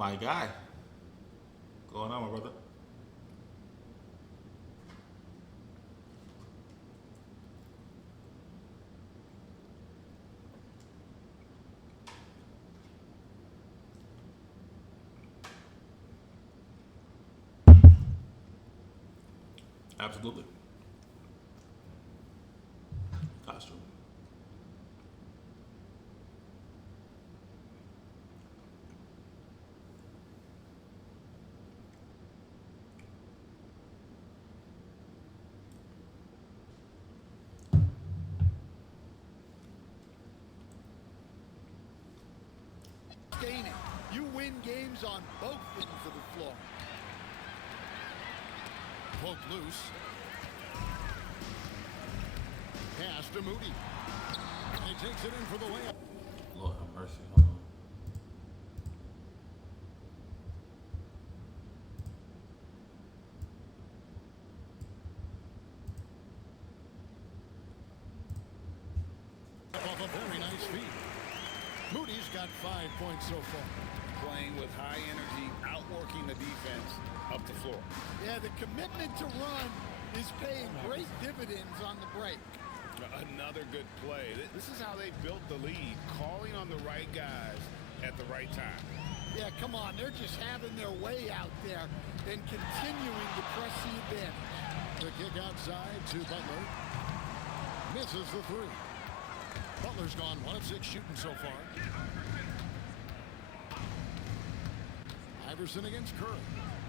My guy. Going on, my brother? Absolutely. Costume. Gaining. You win games on both ends of the floor. Poked loose. Pass to Moody. And he takes it in for the layup. Lord have mercy. Hold on. Off a very nice feed. Moody's got 5 points so far. Playing with high energy, outworking the defense up the floor. Yeah, the commitment to run is paying great dividends on the break. Another good play. This is how they built the lead, calling on the right guys at the right time. Yeah, come on. They're just having their way out there and continuing to press the advantage. The kick outside to Butler. Misses the three. Butler's gone 1 of 6 shooting so far. Iverson against Curry.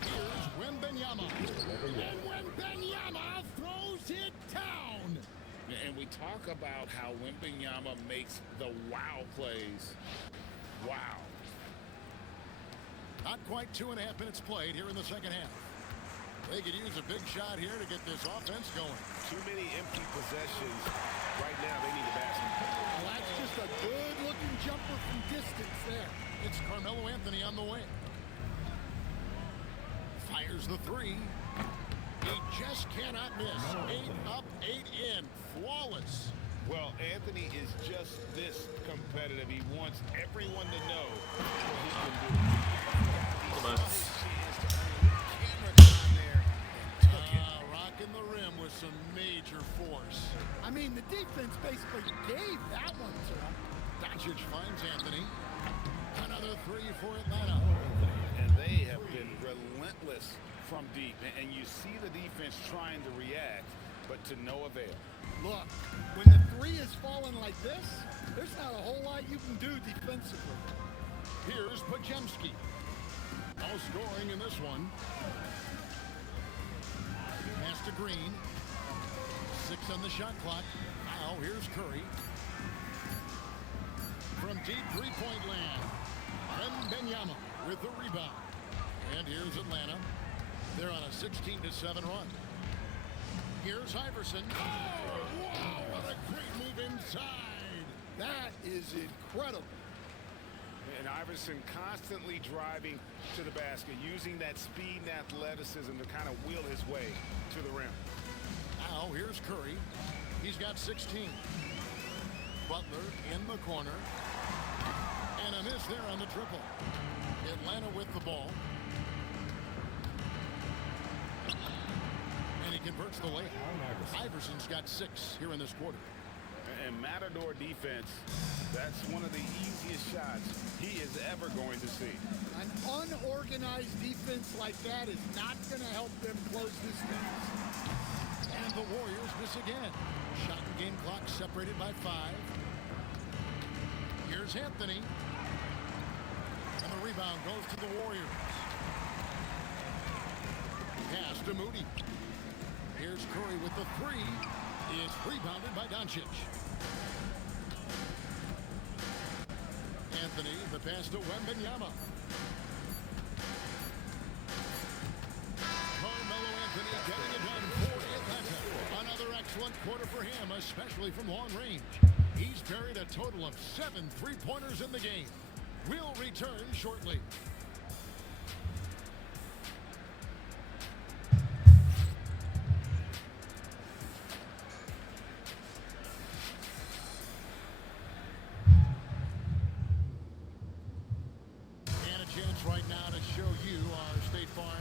Here's Wembenyama. And Wembenyama throws it down. And we talk about how Wembenyama makes the wow plays. Wow. Not quite 2.5 minutes played here in the second half. They could use a big shot here to get this offense going. Too many empty possessions. Right now, they need a basket. Well, that's just a good-looking jumper from distance there. It's Carmelo Anthony on the way. Fires the three. He just cannot miss. 8 up, 8 in. Flawless. Well, Anthony is just this competitive. He wants everyone to know what he can do. Hold on. Camera time there. Took it. Rocking the rim with some major force. I mean, the defense basically gave that one to him. Doncic finds Anthony. Another three for Atlanta. And they have been relentless from deep. And you see the defense trying to react, but to no avail. Look, when the three is falling like this, there's not a whole lot you can do defensively. Here's Pajemski. No scoring in this one. Pass to Green. 6 on the shot clock. Now here's Curry. From deep three-point land. Wembenyama with the rebound. And here's Atlanta. They're on a 16-7 run. Here's Iverson. Oh, wow, what a great move inside. That is incredible. And Iverson constantly driving to the basket, using that speed and athleticism to kind of wheel his way to the rim. Now here's Curry. He's got 16. Butler in the corner. And a miss there on the triple. Atlanta with the ball. And he converts the layup. Iverson's got 6 here in this quarter. And Matador defense, that's one of the easiest shots he is ever going to see. An unorganized defense like that is not going to help them close this game. And the Warriors miss again. Shot and game clock separated by 5. Here's Anthony. And the rebound goes to the Warriors. Pass to Moody. Here's Curry with the 3. It's rebounded by Doncic. Anthony, the pass to Wembenyama. Carmelo Anthony getting it done for Atlanta. Another excellent quarter for him, especially from long range. He's buried a total of 7 three-pointers in the game. We'll return shortly. Chance right now far.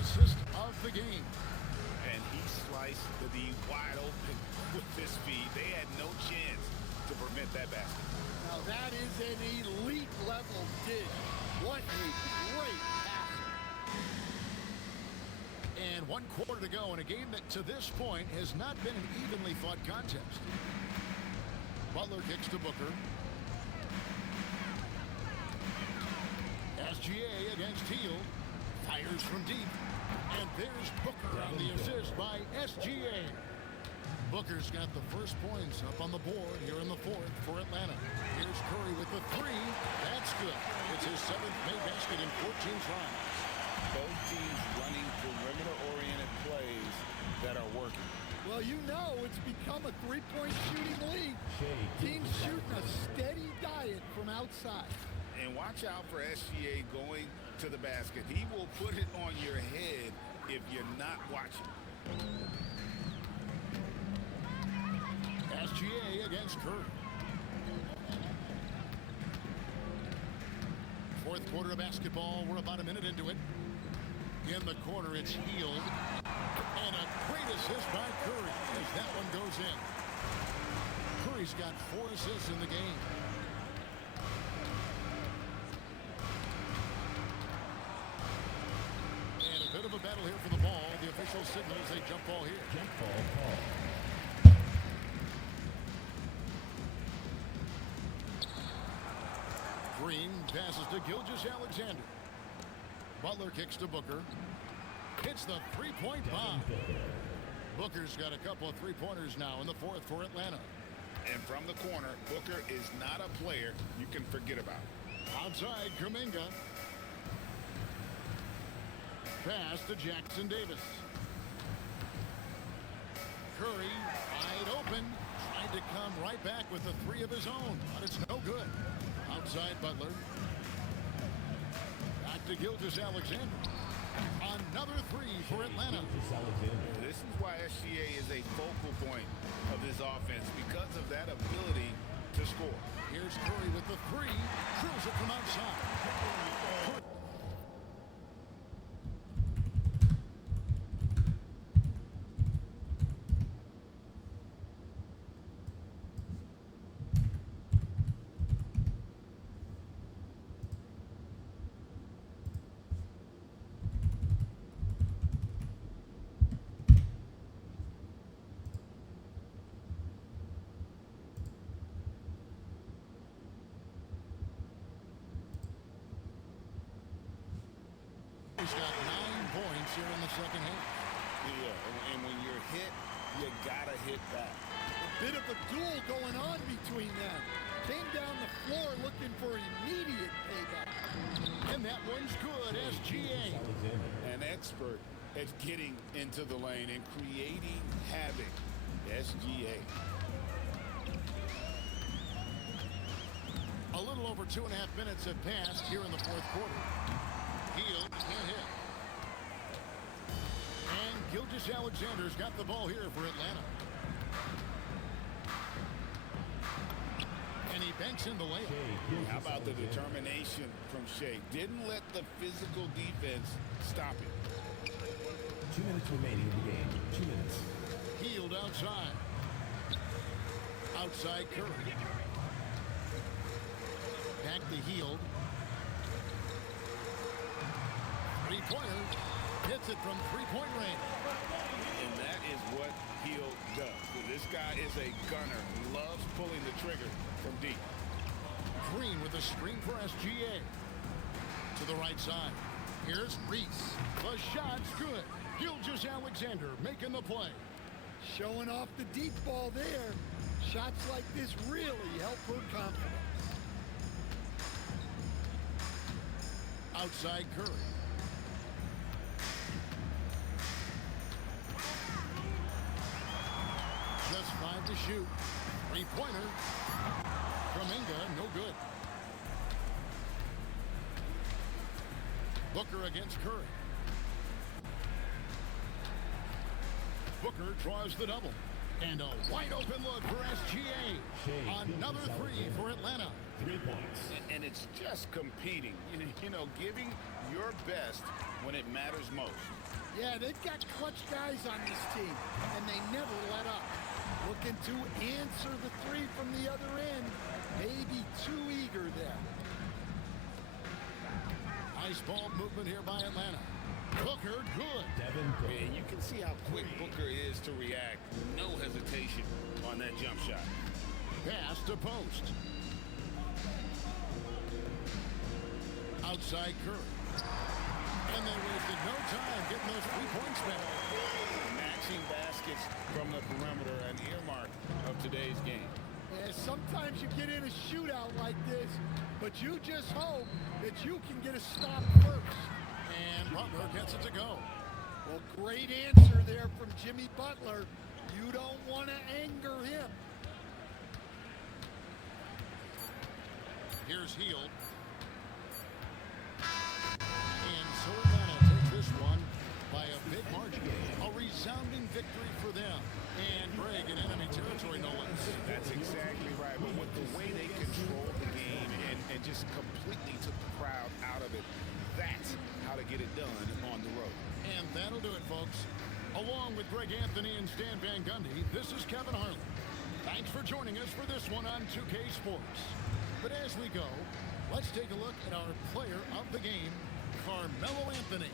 Assist of the game. And he sliced the D wide open with this speed. They had no chance to prevent that basket. Now that is an elite level dig. What a great pass. And 1 quarter to go in a game that to this point has not been an evenly fought contest. Butler kicks to Booker. SGA against Hield. Fires from deep. And there's Booker on the assist by SGA. Booker's got the first points up on the board here in the fourth for Atlanta. Here's Curry with the three. That's good. It's his 7th made basket in 14 tries. Both teams running perimeter-oriented plays that are working. Well, you know it's become a three-point shooting league. Teams shooting a steady diet from outside. And watch out for SGA going to the basket. He will put it on your head if you're not watching. SGA against Curry. Fourth quarter of basketball. We're about a minute into it. In the corner, it's Hield. And a great assist by Curry as that one goes in. Curry's got 4 assists in the game. And a bit of a battle here for the ball. The official signals a jump ball here. Jump ball call. Green passes to Gilgeous-Alexander. Butler kicks to Booker. Hits the three-point bomb. Booker's got a couple of three-pointers now in the fourth for Atlanta. And from the corner, Booker is not a player you can forget about. Outside, Kuminga. Pass to Jackson Davis. Curry, wide open. Tried to come right back with the three of his own, but it's no good. Outside Butler. Back to Gilgeous-Alexander. Another three for Atlanta. This is why SGA is a focal point of this offense, because of that ability to score. Here's Curry with the three. Drills it from outside. He's got 9 points here in the second half. Yeah, and when you're hit, you gotta hit back. A bit of a duel going on between them. Came down the floor looking for immediate payback. And that one's good. SGA. An expert at getting into the lane and creating havoc. SGA. A little over 2.5 minutes have passed here in the fourth quarter. Hield can't hit. And Gilgeous-Alexander's got the ball here for Atlanta. And he banks in the layup. How about the determination from Shea? Didn't let the physical defense stop him. 2 minutes remaining in the game. 2 minutes. Hield outside. Outside Curry. Back to Hield. Three-pointer. Hits it from three-point range. And that is what Hield does. This guy is a gunner. Loves pulling the trigger from deep. Green with a screen for SGA. To the right side. Here's Reese. The shot's good. Gilgeous-Alexander making the play. Showing off the deep ball there. Shots like this really help her confidence. Outside Curry. Just 5 to shoot. Three-pointer. Kuminga, no good. Booker against Curry. Booker draws the double. And a wide open look for SGA. Another three for Atlanta. 3 points. And it's just competing, you know, giving your best when it matters most. Yeah, they've got clutch guys on this team, and they never let up. Looking to answer the three from the other end. Maybe too eager there. Nice ball movement here by Atlanta. Booker, good. Devin Booker. And you can see how quick Booker is to react. No hesitation on that jump shot. Pass to post. Outside Curry. And they wasted no time getting those 3 points back. Matching baskets from the perimeter, an earmark of today's game. Yeah, sometimes you get in a shootout like this, but you just hope that you can get a stop first. And Butler gets it to go. Well, great answer there from Jimmy Butler. You don't want to anger him. Here's Hield. And so Atlanta takes this one by a big margin. A resounding victory for them. And Greg in enemy territory, no less. That's exactly right. But with the way they controlled the game and just completely took the crowd out of it, that's how to get it done on the road. And that'll do it, folks. Along with Greg Anthony and Stan Van Gundy, this is Kevin Harlan. Thanks for joining us for this one on 2K Sports. But as we go, let's take a look at our player of the game, Carmelo Anthony.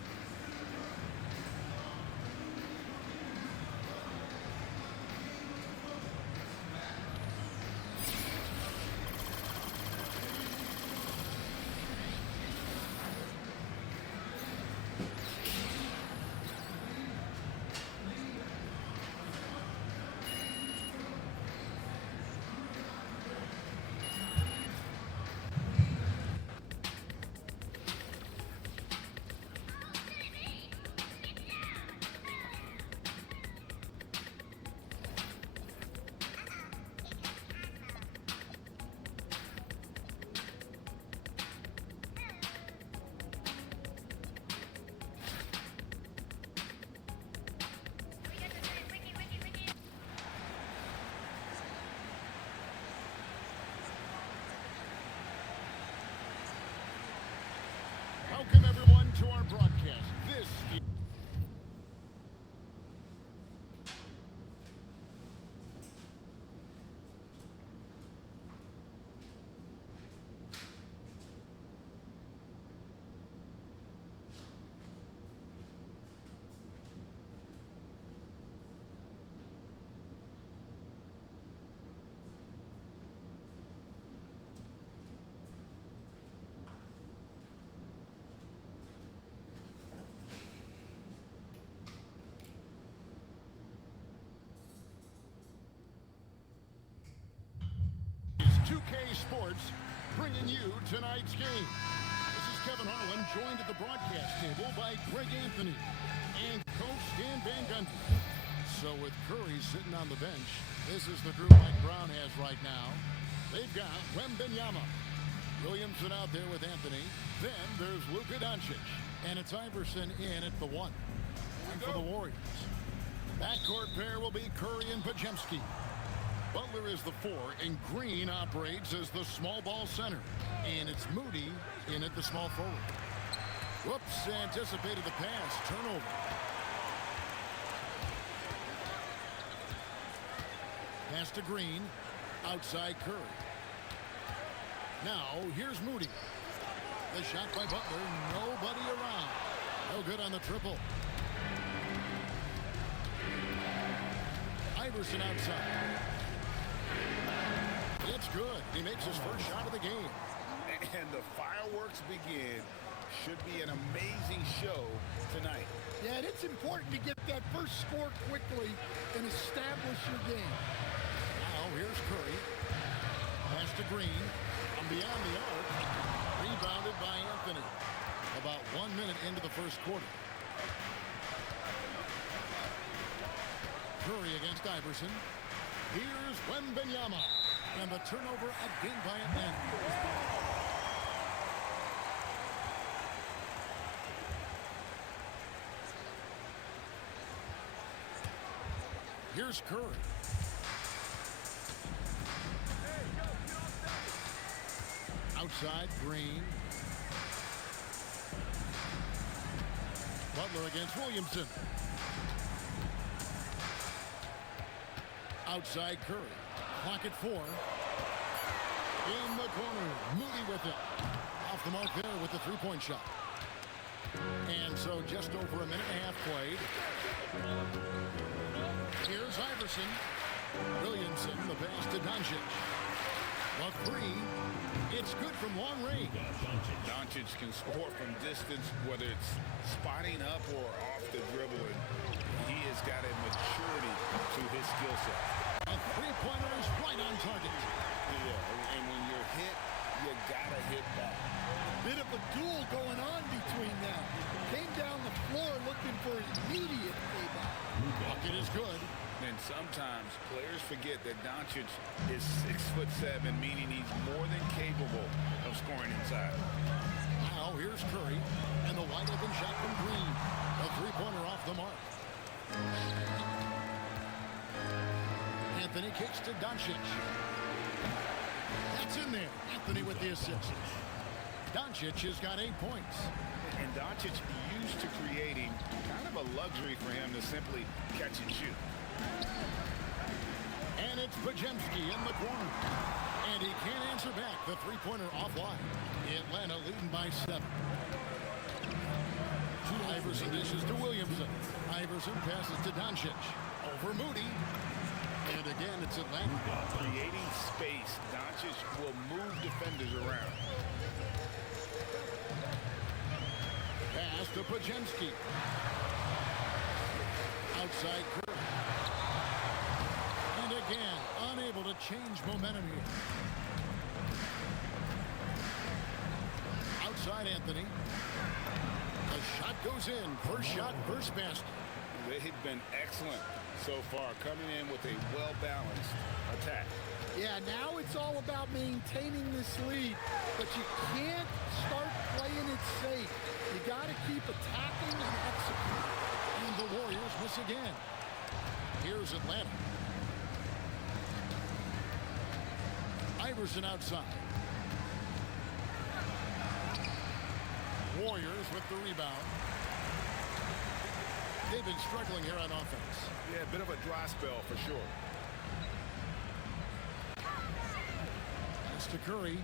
Welcome, everyone, to our broadcast. This is... It's 2K Sports bringing you tonight's game. This is Kevin Harlan, joined at the broadcast table by Greg Anthony and Coach Stan Van Gundy. So with Curry sitting on the bench, this is the group Mike Brown has right now. They've got Wembanyama, Williamson out there with Anthony. Then there's Luka Doncic, and it's Iverson in at the 1. And for the Warriors, backcourt pair will be Curry and Podziemski. Butler is the 4, and Green operates as the small ball center. And it's Moody in at the small forward. Whoops, anticipated the pass. Turnover. Pass to Green. Outside Curry. Now, here's Moody. The shot by Butler. Nobody around. No good on the triple. Iverson outside. It's good. He makes his first shot of the game. And the fireworks begin Should be an amazing show tonight. Yeah, and it's important to get that first score quickly and establish your game. Now here's Curry. Pass to Green. From beyond the arc. Rebounded by Anthony. About 1 minute into the first quarter. Curry against Iverson. Here's Wembanyama. And the turnover again by Atlanta. Here's Curry. Outside, Green. Butler against Williamson. Outside Curry. Clock at 4. In the corner. Moody with it. Off the mark there with the three-point shot. And so just over a minute and a half played. Here's Iverson. Williamson, the pass to Doncic. A three. It's good from long range. Doncic can score from distance, whether it's spotting up or off the dribble. And he has got a maturity to his skill set. A three-pointer is right on target. Yeah, and when you're hit, you gotta hit back. Bit of a duel going on between them. Came down the floor looking for immediate payback. Bucket is good. And sometimes players forget that Doncic is 6'7", meaning he's more than capable of scoring inside. Now here's Curry. And the wide open shot from Green. A three-pointer off the mark. Anthony kicks to Doncic. That's in there. Anthony with the assist. Doncic has got 8 points. And Doncic used to creating kind of a luxury for him to simply catch and shoot. And it's Podziemski in the corner. And he can't answer back. The three-pointer offline. Atlanta leading by 7. Iverson dishes to Williamson. Iverson passes to Doncic. Over Moody. And again, it's Atlanta. Creating space, Doncic will move defenders around. Pass to Podziemski. Outside Curry. And again, unable to change momentum here. Outside Anthony. The shot goes in. First shot, first basket. They've been excellent so far, coming in with a well-balanced attack. Yeah, now it's all about maintaining this lead, but you can't start playing it safe. You got to keep attacking and executing. And the Warriors miss again. Here's Atlanta. Iverson outside. Warriors with the rebound. They've been struggling here on offense. Yeah, a bit of a dry spell for sure. Pass to Curry.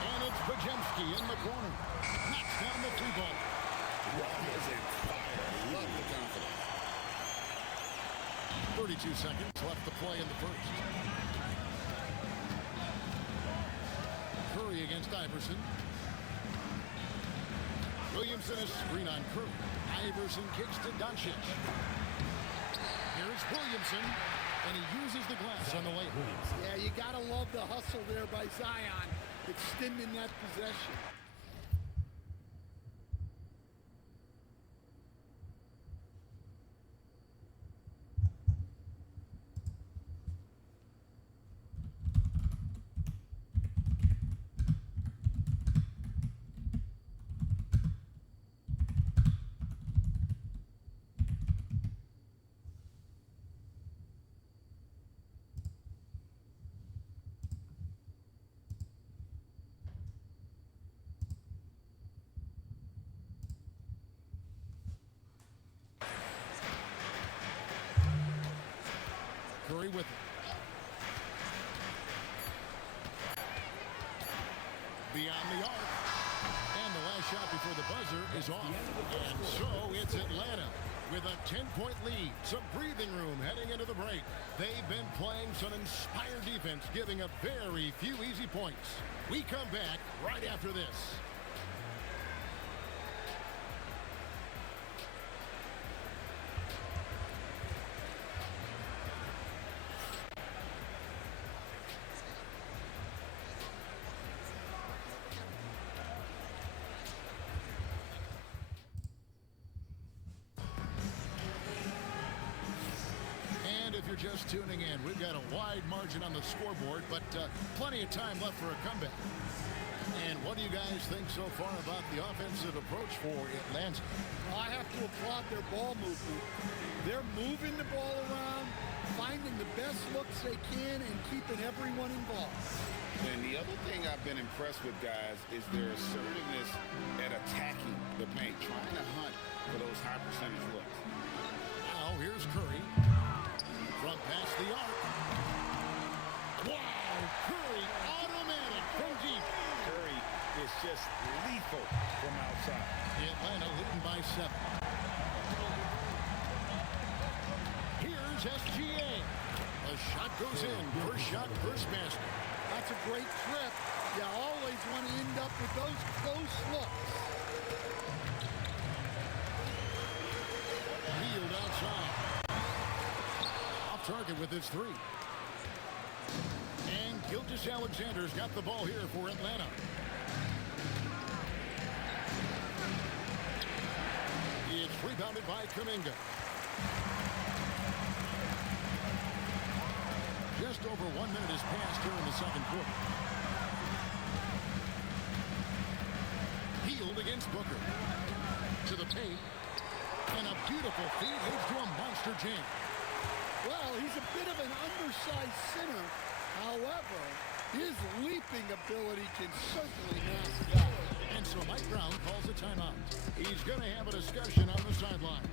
And it's Podziemski in the corner. Knocks down the three ball. Rob is a fire. Love the confidence. 32 seconds left to play in the first. Curry against Iverson. Williamson is screen on Curry. Iverson kicks to Doncic. Here's Williamson, and he uses the glass on the layup. Yeah, you got to love the hustle there by Zion, extending that possession. Curry with it. Beyond the arc. And the last shot before the buzzer is off. And so it's Atlanta With a 10-point lead, some breathing room heading into the break. They've been playing some inspired defense, giving up very few easy points. We come back right after this. Just tuning in, we've got a wide margin on the scoreboard, but plenty of time left for a comeback. And what do you guys think so far about the offensive approach for Atlanta? Well, I have to applaud their ball movement. They're moving the ball around, finding the best looks they can, and keeping everyone involved. And the other thing I've been impressed with, guys, is their assertiveness at attacking the paint, trying to hunt for those high percentage looks. Now, here's Curry. From past the arc. Wow, Curry automatic from deep. Curry is just lethal from outside. Atlanta leading by 7. Here's SGA. A shot goes in. First shot, first basket. That's a great trip. You always want to end up with those close looks. Field outside. Target with his 3. And Gilgeous-Alexander's got the ball here for Atlanta. It's rebounded by Kuminga. Just over 1 minute has passed here in the second quarter. Healed against Booker. To the paint. And a beautiful feed leads to a monster jam. Well, he's a bit of an undersized center. However, his leaping ability can certainly mask that. And so Mike Brown calls a timeout. He's going to have a discussion on the sideline.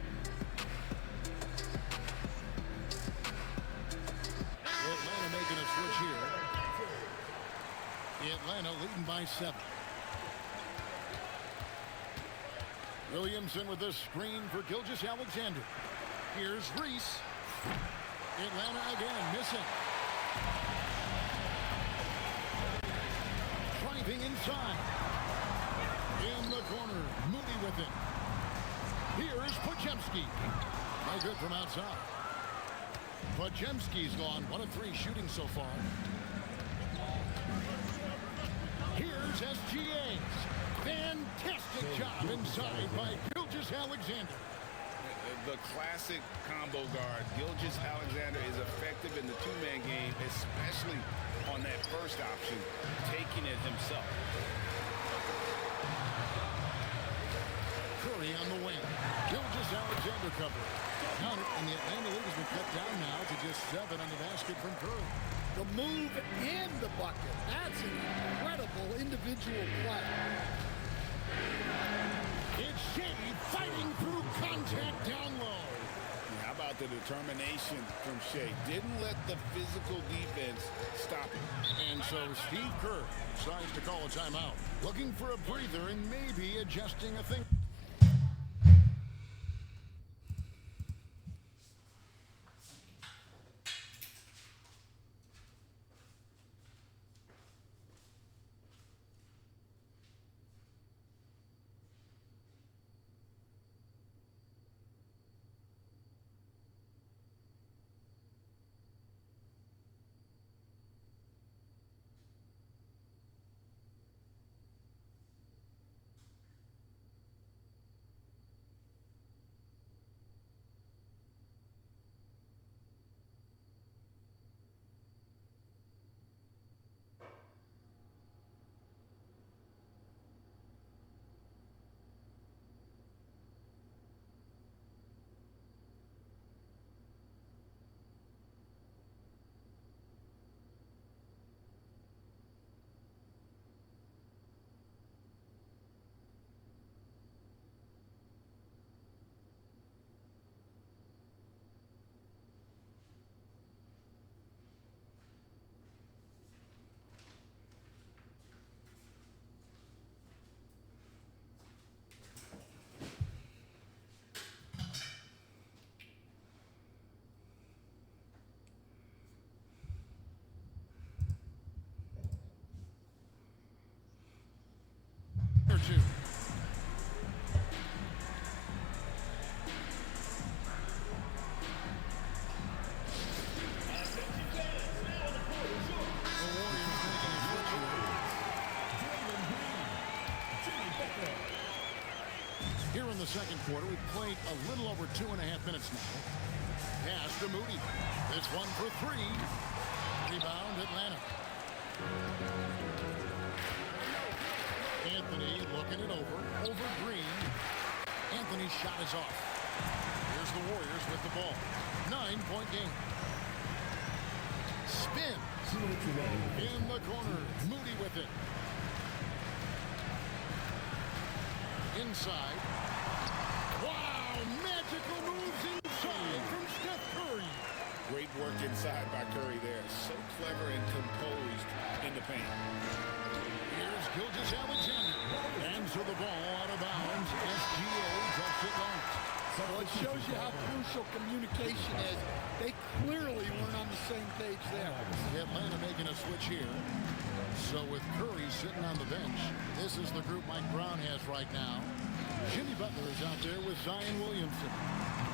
Atlanta making a switch here. Atlanta leading by 7. Williamson with the screen for Gilgeous-Alexander. Here's Reese. Atlanta again missing. Driving inside. In the corner, Moody with it. Here is Podziemski. No good from outside. Podziemski's gone 1 of 3 shooting so far. Here's SGA's. Fantastic job inside by Gilgeous-Alexander. The classic combo guard, Gilgeous-Alexander, is effective in the two-man game, especially on that first option, taking it himself. Curry on the wing. Gilgeous-Alexander covered. Counter, and the Atlanta lead has been cut down now to just 7 on the basket from Curry. The move and the bucket. That's an incredible individual play. It's Shea fighting through contact down low. How about the determination from Shea? Didn't let the physical defense stop him. And so Steve Kerr decides to call a timeout. Looking for a breather and maybe adjusting a thing. offense now. Pass to Moody. This one for three. Rebound, Atlanta. Anthony looking it over. Over Green. Anthony's shot is off. Here's the Warriors with the ball. 9-point game. Spin. 2 minutes remaining. In the corner. Moody with it. Inside. Wow! Magical moves inside from Steph Curry. Great work inside by Curry there. So clever and composed in the paint. Here's Gilgeous-Alexander. Hands of the ball out of bounds. SGA drops it long. Well, it shows you how crucial communication is. They clearly weren't on the same page there. Atlanta making a switch here. So with Curry sitting on the bench, this is the group Mike Brown has right now. Jimmy Butler is out there with Zion Williamson.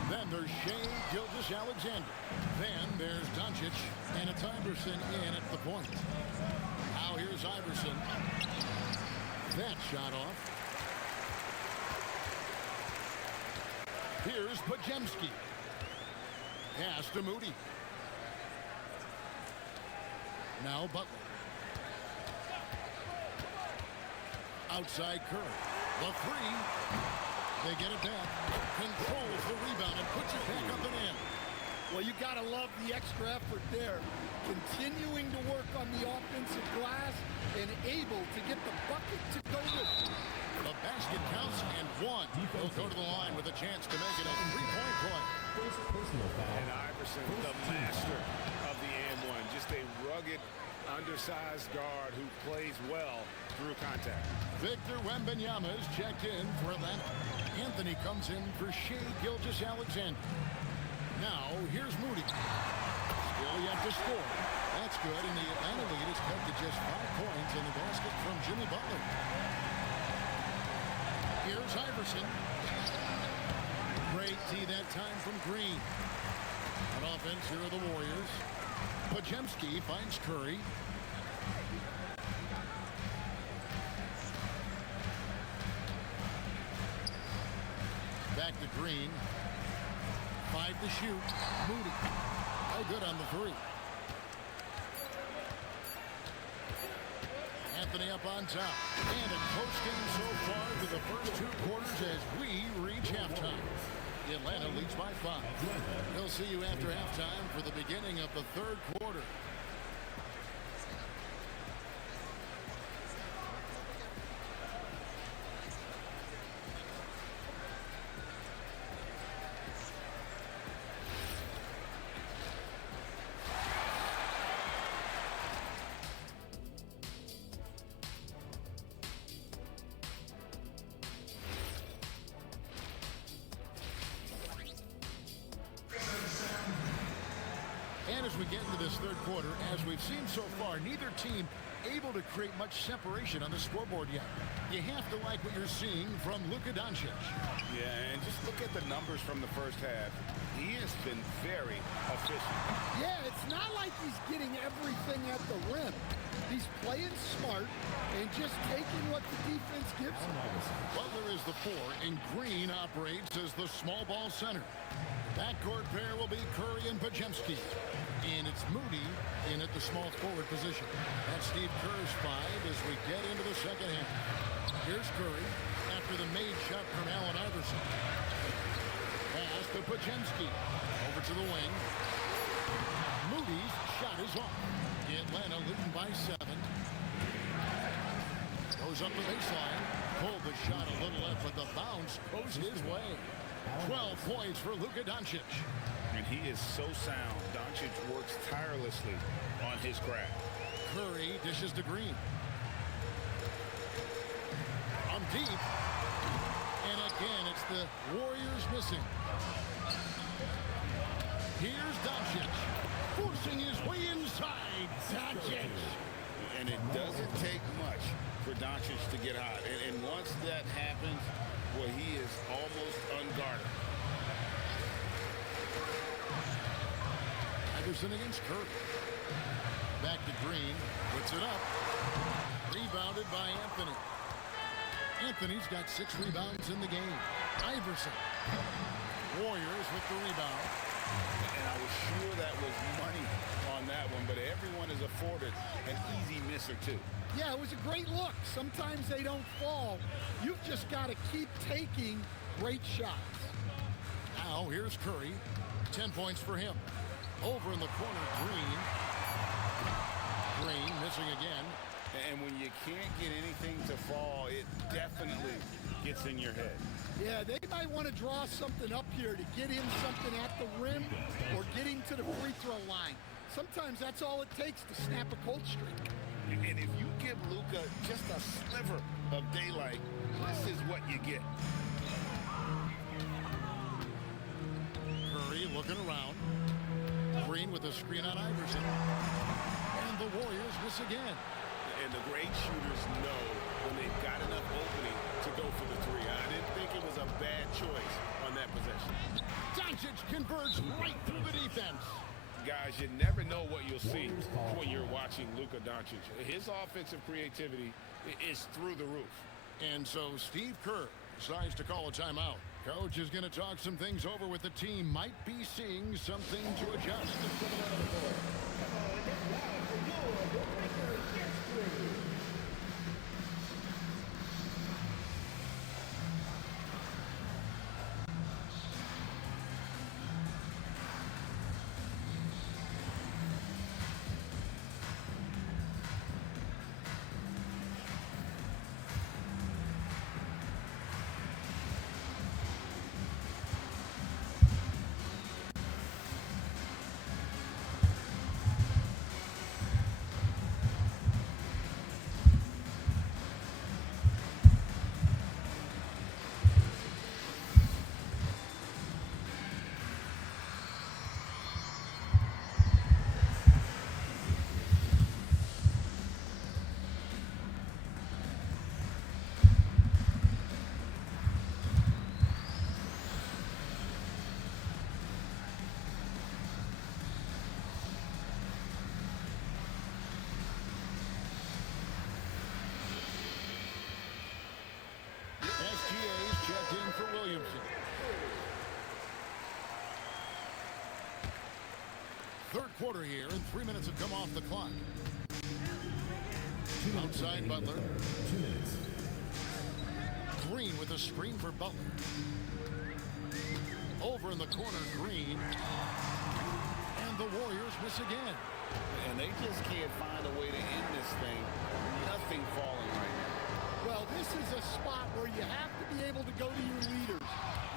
Then there's Shea Gilgeous-Alexander. Then there's Doncic and it's Iverson in at the point. Now here's Iverson. That shot off. Here's Podziemski. Pass to Moody. Now Butler. Outside Curry. The three. They get it back. Controls the rebound and puts it back up and in. Well, you got to love the extra effort there. Continuing to work on the offensive glass and able to get the bucket to go with it. The basket counts and one. He'll go to the line with a chance to make it a three-point play. First personal foul. And Iverson, the master of the and one. Just a rugged, undersized guard who plays well through contact. Victor Wembanyama is checked in for Atlanta. Anthony comes in for Shea Gilgeous-Alexander. Now, here's Moody. Still yet to score. That's good, and the Atlanta lead is cut to just 5 points in the basket from Jimmy Butler. Here's Iverson. Great tee that time from Green. On offense, here are the Warriors. Podziemski finds Curry. Back to Green. 5 to shoot. Moody. No good on the three. Anthony up on top. And a close game so far for the first 2 quarters as we reach halftime. Atlanta leads by 5. We'll see you after halftime for the beginning of the 3rd quarter. And as we get into this 3rd quarter, as we've seen so far, neither team able to create much separation on the scoreboard yet. You have to like what you're seeing from Luka Doncic. Yeah, and just look at the numbers from the first half. He has been very efficient. Yeah, it's not like he's getting everything at the rim. He's playing smart and just taking what the defense gives him. Butler is the 4, and Green operates as the small ball center. Backcourt pair will be Curry and Podziemski. And it's Moody in at the small forward position. That's Steve Kerr's 5 as we get into the 2nd half. Here's Curry after the made shot from Allen Iverson. Pass to Podziemski. Over to the wing. Moody's shot is off. Atlanta leading by 7. Goes up the baseline. Pulled the shot a little left, but the bounce goes his way. 12 points for Luka Doncic. And he is so sound. Doncic works tirelessly on his craft. Curry dishes to Green. I'm deep. And again, it's the Warriors missing. Here's Doncic. Forcing his way inside. Doncic. And it doesn't take much for Doncic to get hot. And once that happens, well, he is almost unguarded. Iverson against Curry. Back to Green. Puts it up. Rebounded by Anthony. Anthony's got 6 rebounds in the game. Iverson. Warriors with the rebound. And I was sure that was money on that one, but everyone is afforded an easy miss or two. Yeah, it was a great look. Sometimes they don't fall. You've just got to keep taking great shots. Now here's Curry. 10 points for him. Over in the corner, Green. Green missing again. And when you can't get anything to fall, it definitely gets in your head. Yeah, they might want to draw something up here to get him something at the rim or get him to the free throw line. Sometimes that's all it takes to snap a cold streak. And if you give Luka just a sliver of daylight, this is what you get. Curry looking around. Green with a screen on Iverson. And the Warriors miss again. And the great shooters know when they've got enough opening to go for the three. I didn't think it was a bad choice on that possession. Doncic converts right through the defense. Guys, you never know what you'll see when you're watching Luka Doncic. His offensive creativity is through the roof. And so Steve Kerr decides to call a timeout. Coach is going to talk some things over with the team. Might be seeing something to adjust. SGA's checked in for Williamson. Third quarter here, and 3 minutes have come off the clock. Outside Butler. 2 minutes. Green with a screen for Butler. Over in the corner, Green. And the Warriors miss again. And they just can't find a way to end this thing. Nothing falling right now. Well, this is a spot where you have to be able to go to your leaders.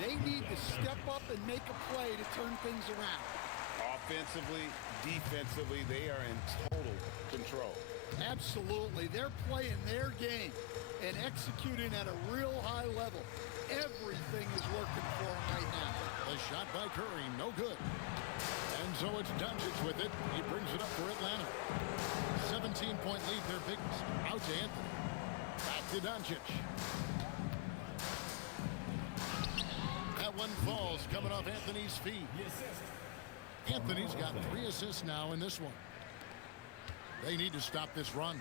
They need to step up and make a play to turn things around. Offensively, defensively, they are in total control. Absolutely. They're playing their game and executing at a real high level. Everything is working for them right now. A shot by Curry, no good. And so it's Doncic with it. He brings it up for Atlanta. 17-point lead, their biggest. Out to Anthony. Back to Doncic. That one falls, coming off Anthony's feet. Anthony's got 3 assists now in this one. They need to stop this run.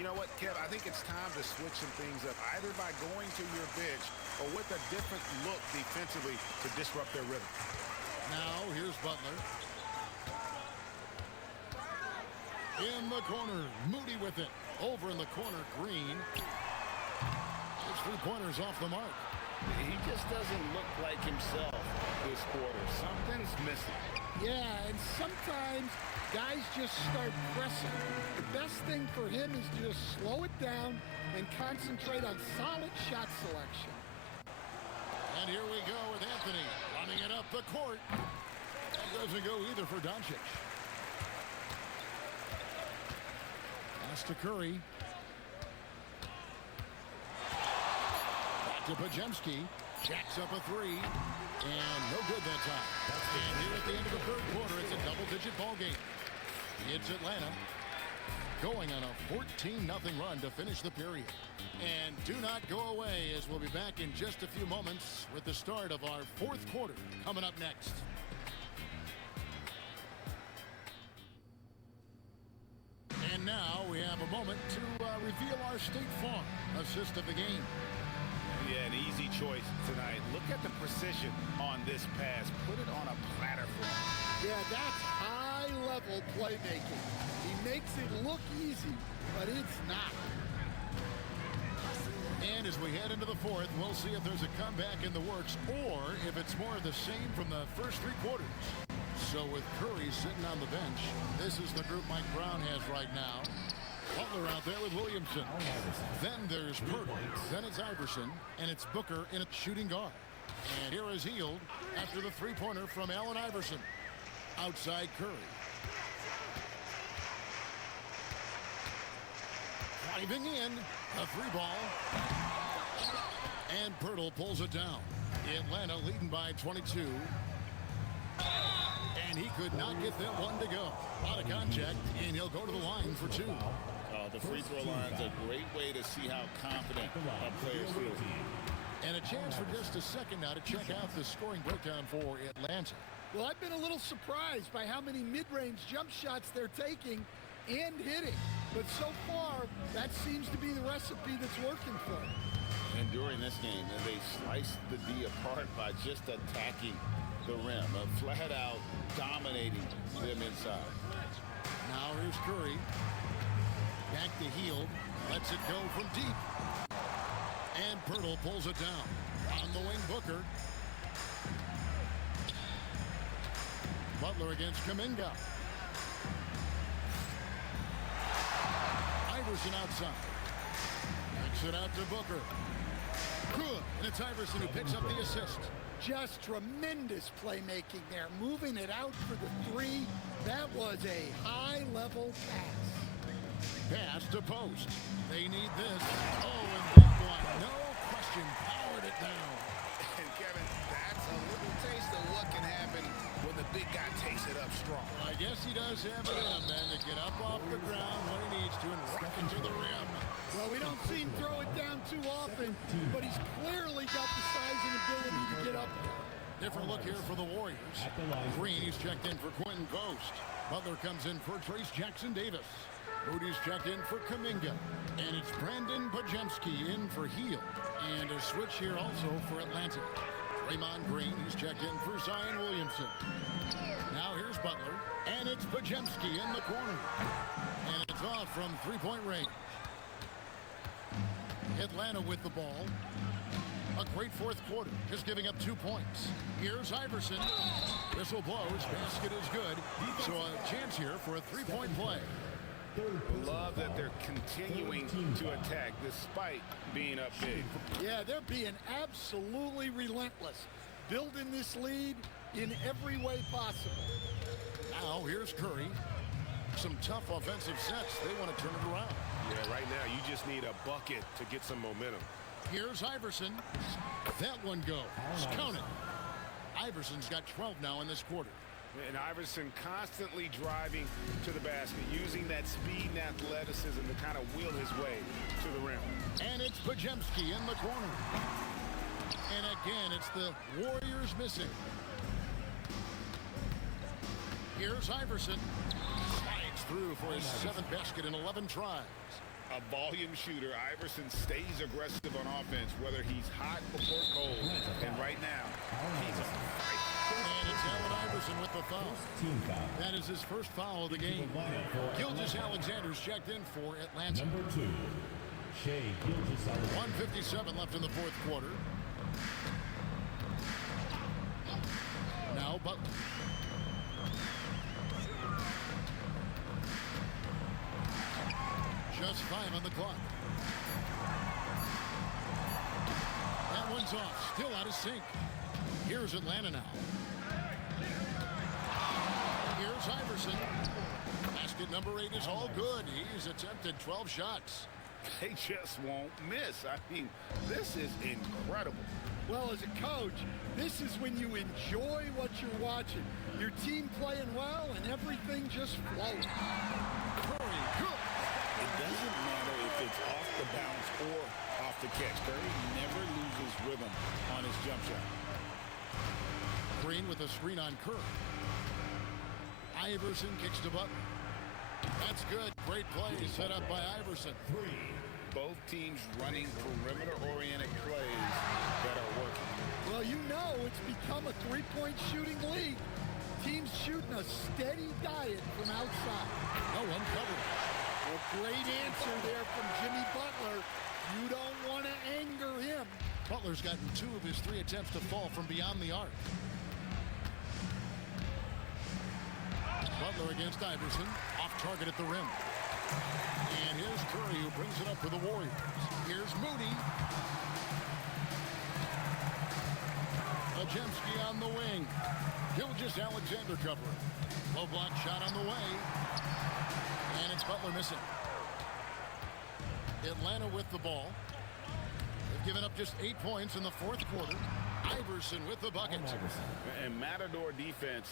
You know what, Kev? I think it's time to switch some things up, either by going to your bench or with a different look defensively to disrupt their rhythm. Now, here's Butler. In the corner, Moody with it. Over in the corner, Green. His 3-pointers off the mark. He just doesn't look like himself this quarter. Something's missing. Yeah, and sometimes guys just start pressing. The best thing for him is to just slow it down and concentrate on solid shot selection. And here we go with Anthony running it up the court. That doesn't go either for Doncic. Pass to Curry. Back to Pajemski. Jacks up a 3. And no good that time. And here at the end of the third quarter, it's a double-digit ball game. It's Atlanta going on a 14-0 run to finish the period. And do not go away, as we'll be back in just a few moments with the start of our fourth quarter coming up next. And now we have a moment to reveal our State Farm assist of the game. Yeah, an easy choice tonight. Look at the precision on this pass. Put it on a platter for him. Yeah, that's high-level playmaking. He makes it look easy, but it's not. And as we head into the fourth, we'll see if there's a comeback in the works or if it's more of the same from the first three quarters. So with Curry sitting on the bench, this is the group Mike Brown has right now. Butler out there with Williamson. Then there's Pirtle. Then it's Iverson. And it's Booker in a shooting guard. And here is Hield after the three-pointer from Allen Iverson. Outside Curry. Driving in. A three ball. And Pirtle pulls it down. Atlanta leading by 22. And he could not get that one to go. Out of contact, and he'll go to the line for two. The free throw line's a great way to see how confident a players feel. And a chance for just a second now to check out the scoring breakdown for Atlanta. Well, I've been a little surprised by how many mid-range jump shots they're taking and hitting. But so far, that seems to be the recipe that's working for them. And during this game, they sliced the D apart by just attacking the rim, flat out dominating them inside. Now here's Curry. Back to Hield. Lets it go from deep. And Pirtle pulls it down. On the wing, Booker. Butler against Kuminga. Iverson outside. Kicks it out to Booker. Good. And it's Iverson who picks up the assist. Just tremendous playmaking there. Moving it out for the three. That was a high-level pass. Pass to post. They need this. Oh, and that one, no question, powered it down. And Kevin, that's a little taste of what can happen when the big guy takes it up strong. I guess he does have it in him, then, to get up off the ground when he needs to and rock into the rim. Well, we don't see him throw it down too often, but he's clearly got the size and ability to get up there. Different look here for the Warriors. Green, he's checked in for Quentin Ghost. Butler comes in for Trace Jackson Davis. Moody's checked in for Kuminga. And it's Brandon Pajemski in for Hield. And a switch here also for Atlanta. Draymond Green, he's checked in for Zion Williamson. Now here's Butler. And it's Pajemski in the corner. And it's off from three-point range. Atlanta with the ball. A great fourth quarter, just giving up 2 points. Here's Iverson. Whistle blows, basket is good. So a chance here for a three-point play. Love that they're continuing to attack despite being up big. Yeah, they're being absolutely relentless. Building this lead in every way possible. Now here's Curry. Some tough offensive sets. They want to turn it around. Yeah, right now you just need a bucket to get some momentum. Here's Iverson. That one goes. Count it. Iverson's got 12 now in this quarter. And Iverson constantly driving to the basket, using that speed and athleticism to kind of wheel his way to the rim. And it's Pajemski in the corner. And again, it's the Warriors missing. Here's Iverson. Slides through for his 7th basket in 11 tries. A volume shooter, Iverson stays aggressive on offense, whether he's hot or cold. And right now, he's on fire. And it's Allen Iverson with the foul. Team foul. That is his first foul of the game. Gilgeous Alexander's checked in for Atlanta. Number 2, Shea Gilgeous-Alexander. 1:57 left in the fourth quarter. Now Butler. Just 5 on the clock. That one's off. Still out of sync. Here's Atlanta now. Here's Iverson. Basket number 8 is all good. He's attempted 12 shots. They just won't miss. I mean, this is incredible. Well, as a coach, this is when you enjoy what you're watching. Your team playing well and everything just flows. Curry, good. It doesn't matter if it's off the bounce or off the catch. Curry never loses rhythm on his jump shot. Green with a screen on Curry. Iverson kicks to Butler. That's good. Great play set up by Iverson. both teams running perimeter-oriented plays that are working. Well, you know it's become a three-point shooting league. Teams shooting a steady diet from outside. No one covering. Well, great answer there from Jimmy Butler. You don't want to anger him. Butler's gotten 2 of his 3 attempts to fall from beyond the arc. Butler against Iverson. Off target at the rim. And here's Curry, who brings it up for the Warriors. Here's Moody. Ajemski on the wing. Gilgeous Alexander covering. Low block shot on the way. And it's Butler missing. Atlanta with the ball. They've given up just 8 points in the fourth quarter. Iverson with the bucket. And Matador defense,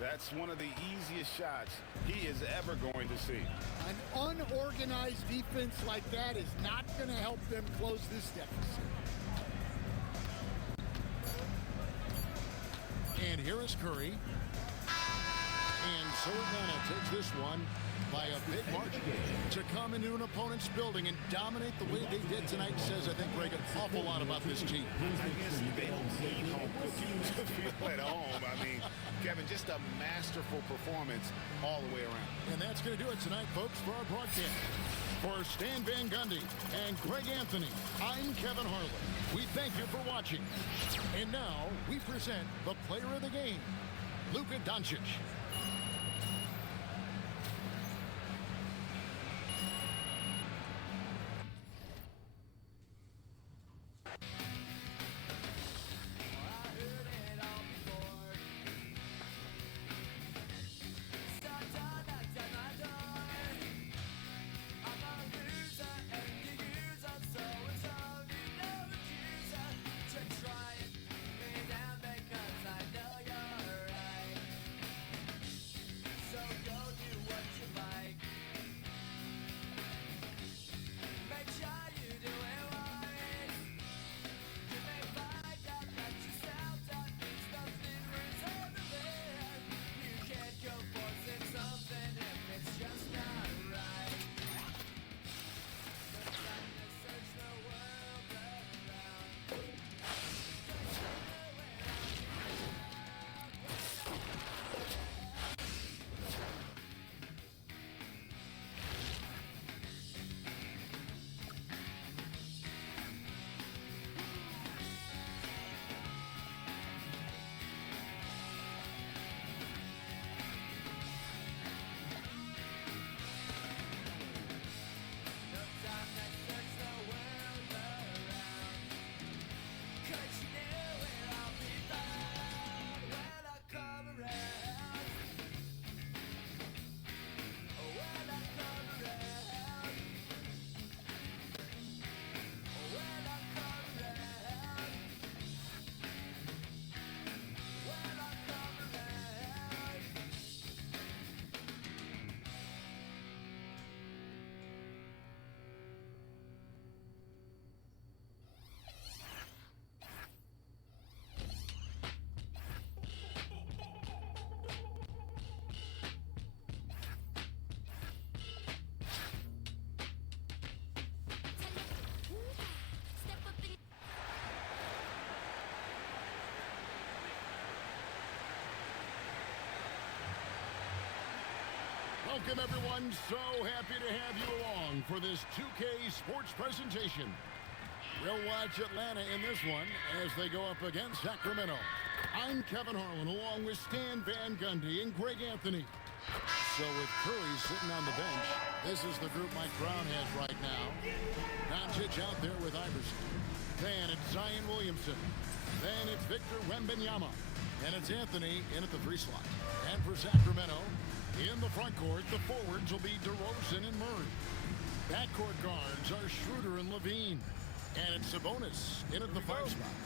that's one of the easiest shots he is ever going to see. An unorganized defense like that is not going to help them close this deficit. And here is Curry. And so Atlanta takes this one by a big margin. To come into an opponent's building and dominate the way they did tonight says, I think, Greg, an awful lot about this team. I guess they don't need home cooking to feel at home. I mean, Kevin, just a masterful performance all the way around. And that's going to do it tonight, folks, for our broadcast. For Stan Van Gundy and Greg Anthony, I'm Kevin Harlan. We thank you for watching. And now we present the player of the game, Luka Doncic. Welcome, everyone. So happy to have you along for this 2K Sports presentation. We'll watch Atlanta in this one as they go up against Sacramento. I'm Kevin Harlan, along with Stan Van Gundy and Greg Anthony. So with Curry sitting on the bench, this is the group Mike Brown has right now. Doncic out there with Iverson. Then it's Zion Williamson. Then it's Victor Wembanyama. And it's Anthony in at the 3 slot. And for Sacramento, in the front court, the forwards will be DeRozan and Murray. Backcourt guards are Schroeder and Levine. And it's Sabonis in at the 5 spot.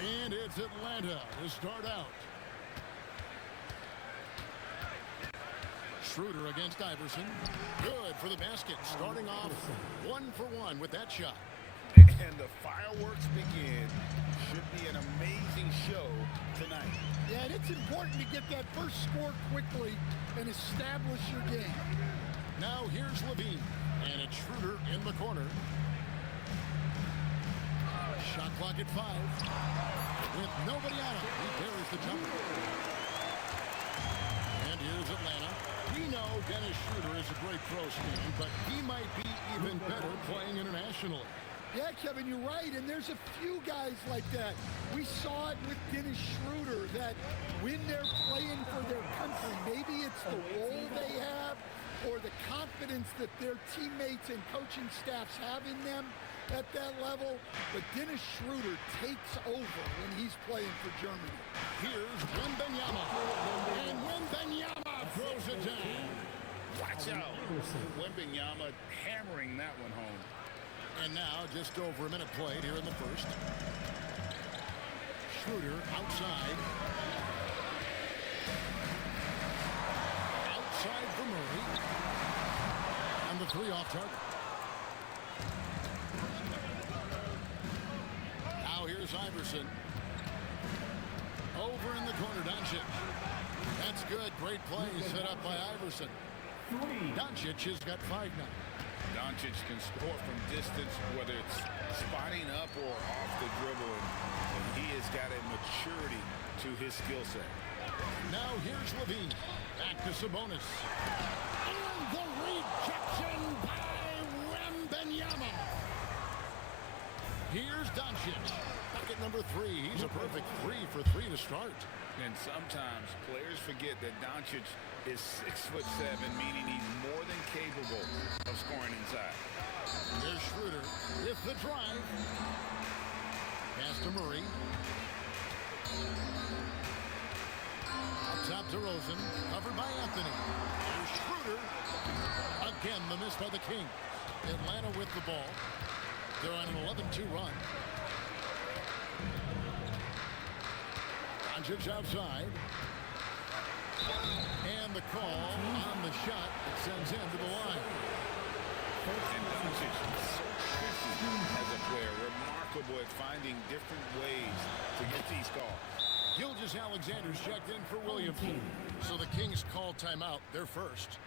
And it's Atlanta to start out. Schroeder against Iverson. Good for the basket. Starting off 1 for 1 with that shot. And the fireworks begin. Should be an amazing show tonight. Yeah, and it's important to get that first score quickly and establish your game. Now here's Levine. And it's Schroeder in the corner. Shot clock at 5. With nobody on him, he buries the jumper. And here's Atlanta. We know Dennis Schroeder is a great pro speed, but he might be even better playing internationally. Yeah, Kevin, you're right, and there's a few guys like that. We saw it with Dennis Schroeder, that when they're playing for their country, maybe it's the role they have or the confidence that their teammates and coaching staffs have in them at that level, but Dennis Schroeder takes over when he's playing for Germany. Here's Wembanyama. And Wembanyama throws it down. Watch out. Wembanyama hammering that one home. And now just over a minute played here in the first. Schroeder outside. Outside for Murray. And the 3 off target. Now here's Iverson. Over in the corner, Doncic. That's good. Great play set up by Iverson. Doncic has got 5 now. Doncic can score from distance, whether it's spotting up or off the dribble, and he has got a maturity to his skill set. Now here's Levine. Back to Sabonis. And the rejection by Wembanyama. Here's Doncic. Back at number 3. He's a perfect 3 for 3 to start. And sometimes players forget that Doncic is 6'7", meaning he's more than capable of scoring inside. Here's Schroeder with the drive. Pass to Murray. Up top to Rosen. Covered by Anthony. Here's Schroeder. Again, the miss by the Kings. Atlanta with the ball. They're on an 11-2 run. Doncic outside. And the call on the shot that sends him to the line. And Doncic is so tricky as a player, remarkable at finding different ways to get these calls. Gilgeous-Alexander's checked in for Williamson. So the Kings call timeout. They're first.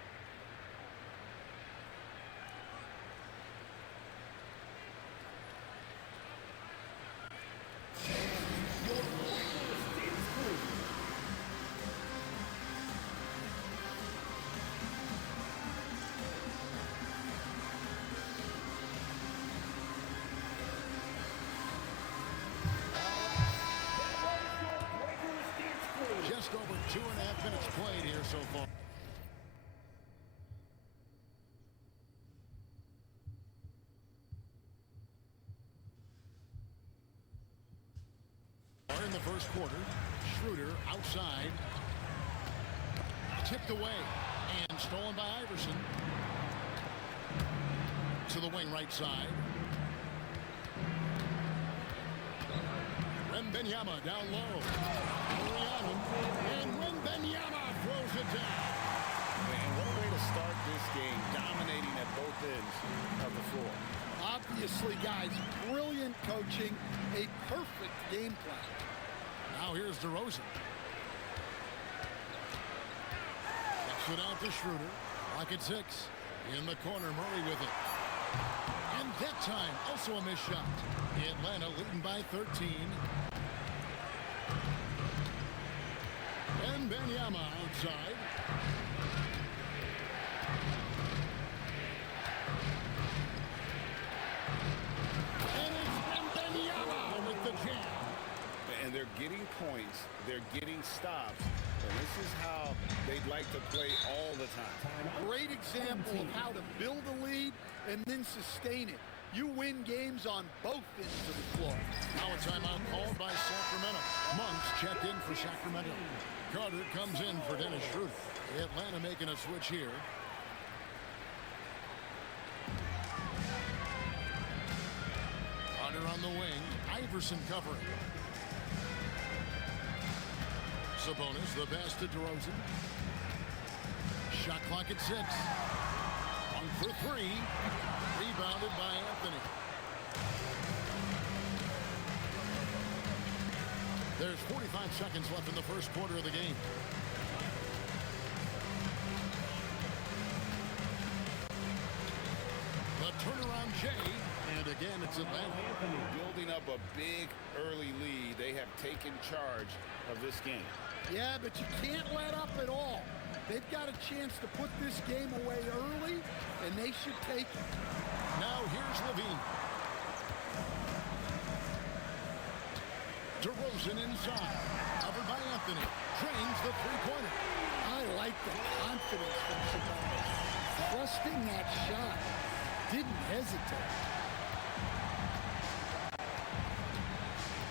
Just over 2.5 minutes played here so far. In the first quarter, Schroeder outside. Tipped away and stolen by Iverson. To the wing right side. Wembanyama down low. And Wembanyama throws it down. And what a way to start this game, dominating at both ends of the floor. Obviously, guys, brilliant coaching, a perfect game plan. Now here's DeRozan. Gets it out to Schroeder. Clock at 6. In the corner, Murray with it. And that time, also a missed shot. Atlanta leading by 13. And Wembanyama outside. And it's Wembanyama with the jam. And they're getting points, they're getting stops, and this is how they'd like to play all the time. Great example of how to build a lead and then sustain it. You win games on both ends of the floor. Now a timeout called by Sacramento. Monks checked in for Sacramento. Carter comes in for Dennis Schroeder. Atlanta making a switch here. Carter on the wing. Iverson covering. Sabonis, the pass to DeRozan. Shot clock at 6. 1 for 3. Rebounded by Anthony. There's 45 seconds left in the first quarter of the game. turnaround J. And again, it's Atlanta. Building up a big early lead. They have taken charge of this game. Yeah, but you can't let up at all. They've got a chance to put this game away early, and they should take it. Now here's Levine. DeRozan inside. Covered by Anthony. Drains the three-pointer. I like the confidence from Sabonis. Trusting that shot. Didn't hesitate.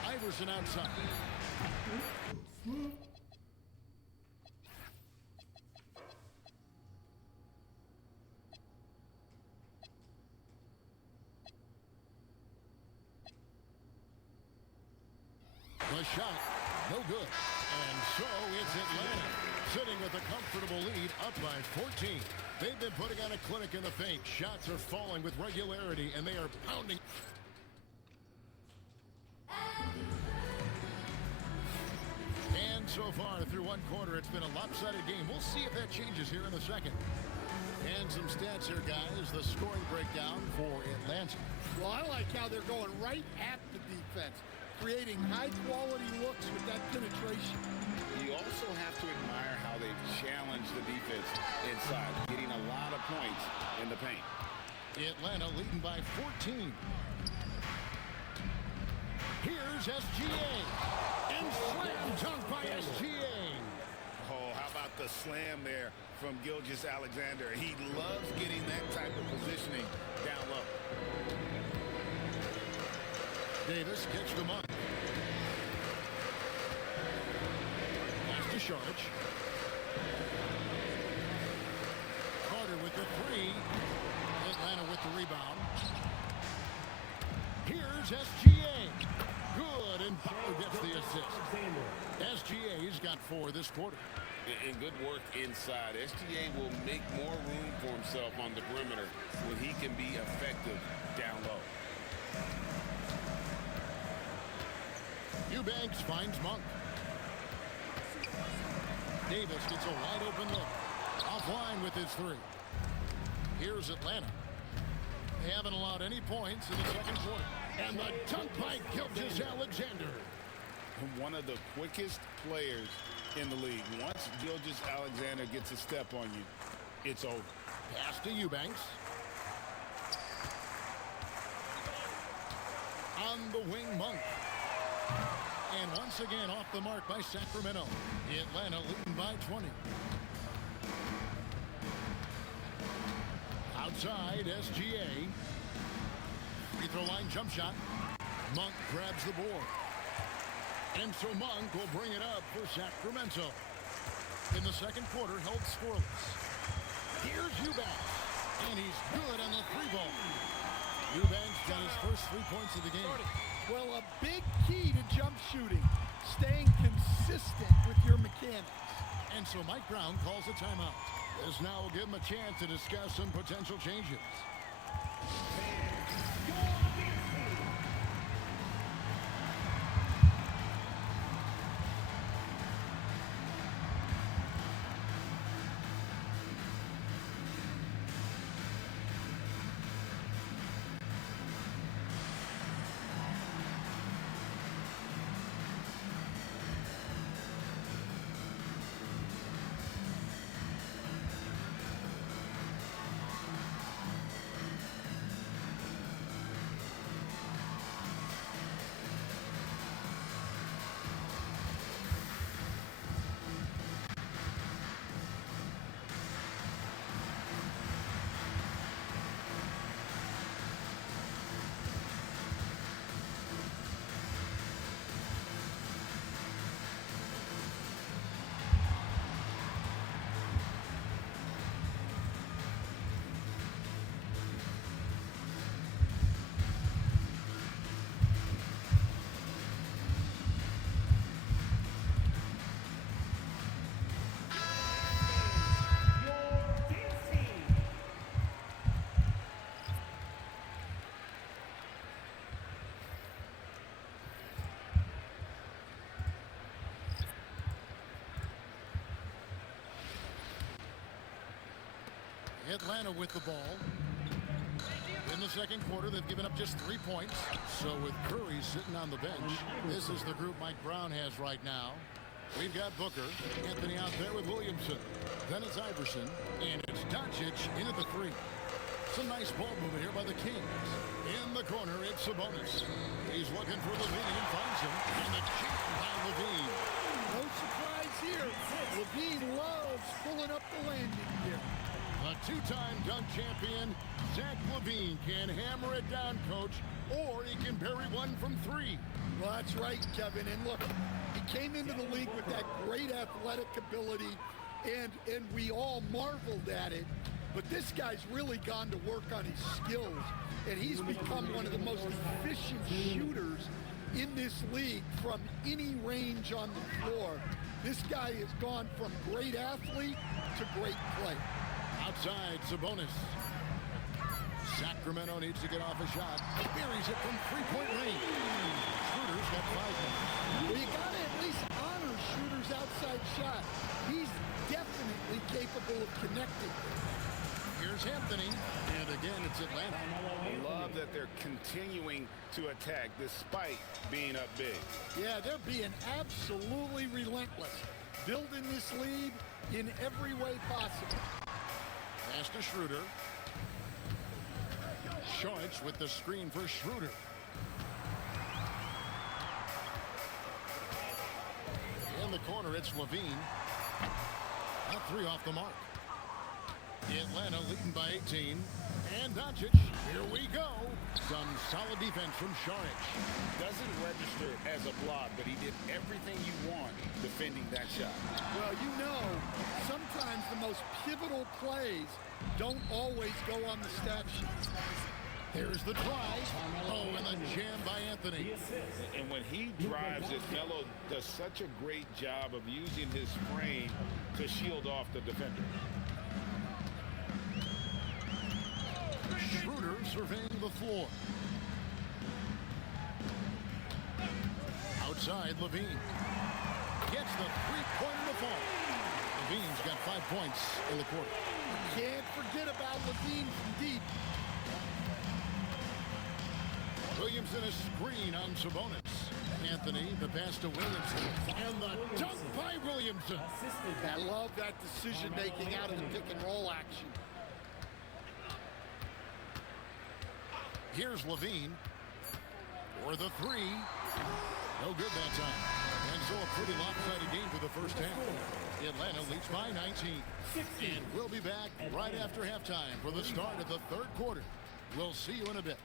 Iverson outside. The shot, no good. And so it's Atlanta, sitting with a comfortable lead, up by 14. They've been putting on a clinic in the paint. Shots are falling with regularity, and they are pounding. And so far, through one quarter, it's been a lopsided game. We'll see if that changes here in the second. And some stats here, guys. The scoring breakdown for Atlanta. Well, I like how they're going right at the defense, creating high-quality looks with that penetration. You also have to admire how they've challenged the defense inside, getting a lot of points in the paint. Atlanta leading by 14. Here's SGA. And slam dunk by SGA. Oh, how about the slam there from Gilgeous-Alexander? He loves getting that type of positioning down low. Davis gets the mark. Pass to Sharp. Carter with the three. Atlanta with the rebound. Here's SGA. Good, and Butler gets the assist. SGA's got 4 this quarter. And good work inside. SGA will make more room for himself on the perimeter when he can be effective down low. Eubanks finds Monk. Davis gets a wide open look. Offline with his 3. Here's Atlanta. They haven't allowed any points in the second quarter. And the dunk by Gilgeous-Alexander. One of the quickest players in the league. Once Gilgeous-Alexander gets a step on you, it's over. Pass to Eubanks. On the wing, Monk. And once again off the mark by Sacramento. Atlanta leading by 20. Outside, SGA. Free throw line jump shot. Monk grabs the board. And so Monk will bring it up for Sacramento. In the second quarter, held scoreless. Here's Eubanks. And he's good on the 3-ball. Eubanks got his first 3 points of the game. Well, a big key to jump shooting, staying consistent with your mechanics. And so Mike Brown calls a timeout. This now will give him a chance to discuss some potential changes. Atlanta with the ball. In the second quarter, they've given up just 3 points. So with Curry sitting on the bench, this is the group Mike Brown has right now. We've got Booker, Anthony out there with Williamson. Then it's Iverson, and it's Doncic in at the 3. Some nice ball movement here by the Kings. In the corner, it's Sabonis. He's looking for Levine and finds him. And the jam by Levine. No surprise here. Levine loves pulling up the landing gear. A two-time dunk champion, Zach Levine can hammer it down, Coach, or he can bury one from 3. Well, that's right, Kevin. And look, he came into the league with that great athletic ability, and we all marveled at it. But this guy's really gone to work on his skills, and he's become one of the most efficient shooters in this league from any range on the floor. This guy has gone from great athlete to great play. Outside, Sabonis. Sacramento needs to get off a shot. Buries it from three-point range. Schroeder's got 5 points. Well, you got to at least honor Schroeder's outside shot. He's definitely capable of connecting. Here's Anthony, and again, it's Atlanta. Love that they're continuing to attack despite being up big. Yeah, they're being absolutely relentless, building this lead in every way possible. Pass to Schroeder. Schultz with the screen for Schroeder. In the corner, it's Levine. A 3 off the mark. Atlanta leading by 18. And Doncic, here we go. Some solid defense from Schultz. Doesn't register as a block, but he did everything you want defending that shot. Well, you know, sometimes the most pivotal plays don't always go on the stat sheet. Here's the drive. Oh, and the jam by Anthony. And when he drives it, Melo does such a great job of using his frame to shield off the defender. Schroeder surveying the floor. Outside, Levine. Gets the three-point in the fall. Levine's got 5 points in the quarter. Can't forget about Levine from deep. Williamson a screen on Sabonis. Anthony, the pass to Williamson. And the dunk by Williamson. I love that decision-making out of the pick-and-roll action. Here's Levine for the 3. No good that time. And so a pretty lopsided game for the first half. Atlanta leads by 19. And we'll be back right after halftime for the start of the third quarter. We'll see you in a bit.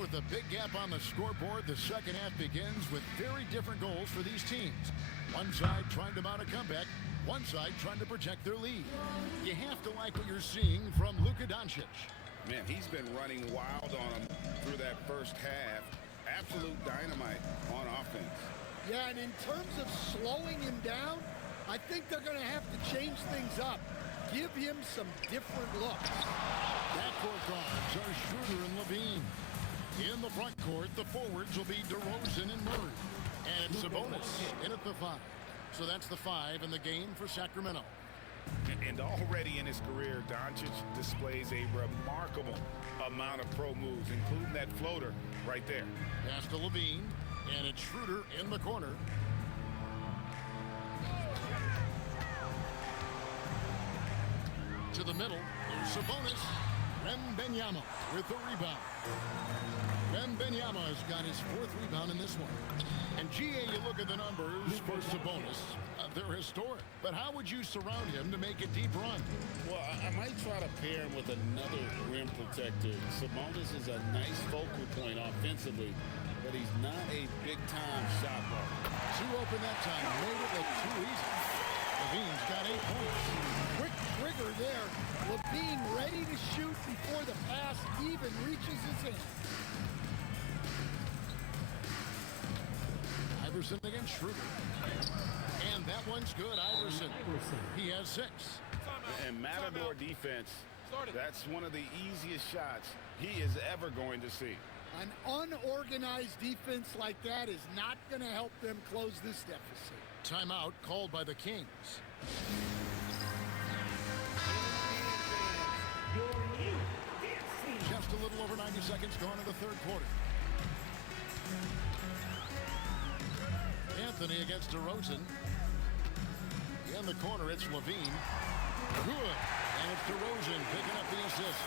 With a big gap on the scoreboard, the second half begins with very different goals for these teams. One side trying to mount a comeback, one side trying to protect their lead. You have to like what you're seeing from Luka Doncic. Man, he's been running wild on him through that first half. Absolute dynamite on offense. Yeah, and in terms of slowing him down, I think they're going to have to change things up. Give him some different looks. Backcourt guards are Schroeder and Levine. In the front court, the forwards will be DeRozan and Murray. And Sabonis in at the 5. So that's the 5 in the game for Sacramento. And already in his career, Doncic displays a remarkable amount of pro moves, including that floater right there. Pass to Levine, and it's Schroeder in the corner. To the middle, there's Sabonis. Wembanyama with the rebound. Wembanyama has got his 4th rebound in this one. And GA, you look at the numbers for Sabonis. They're historic. But how would you surround him to make a deep run? Well, I might try to pair him with another rim protector. Sabonis is a nice focal point offensively, but he's not a big-time shot blocker. Too open that time. Made it look too easy. Levine's got 8 points. Quick trigger there. Levine ready to shoot before the pass even reaches his hand. Iverson against Schroeder. And that one's good. Iverson. He has 6. And Matador defense, that's one of the easiest shots he is ever going to see. An unorganized defense like that is not going to help them close this deficit. Timeout called by the Kings. Just a little over 90 seconds gone in the 3rd quarter. Anthony against DeRozan. In the corner, it's Levine. Good. And it's DeRozan picking up the assist.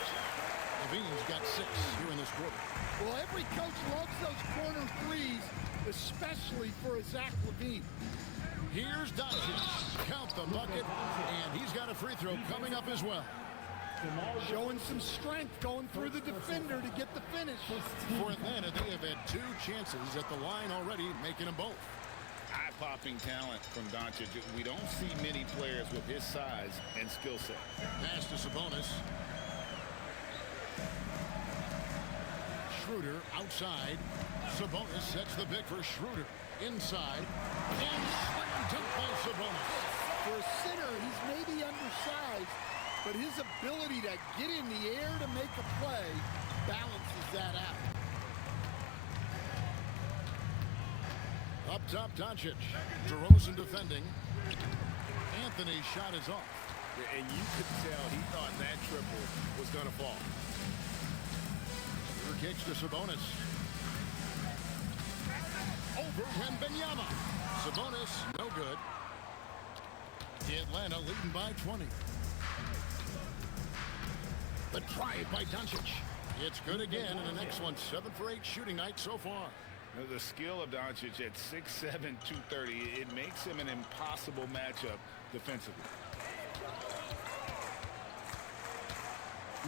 Levine's got 6 here in this quarter. Well, every coach loves those corner threes, especially for a Zach Levine. Here's Doncic. Count the bucket. And he's got a free throw coming up as well. Showing some strength going through the defender to get the finish. For Atlanta, they have had 2 chances at the line already, making them both. Eye-popping talent from Doncic. We don't see many players with his size and skill set. Pass to Sabonis. Schroeder outside. Sabonis sets the pick for Schroeder. Inside. And slam dunk by Sabonis. For a center, he's maybe undersized, but his ability to get in the air to make a play balances that out. Up top, Doncic. DeRozan defending. Anthony's shot is off. And you could tell he thought that triple was going to fall. Schroeder kicks to Sabonis. Over Wembanyama. Sabonis, no good. Atlanta leading by 20. The drive by Doncic. It's good again, and the next one 7 for 8 shooting night so far. The skill of Doncic at 6'7", 230, it makes him an impossible matchup defensively.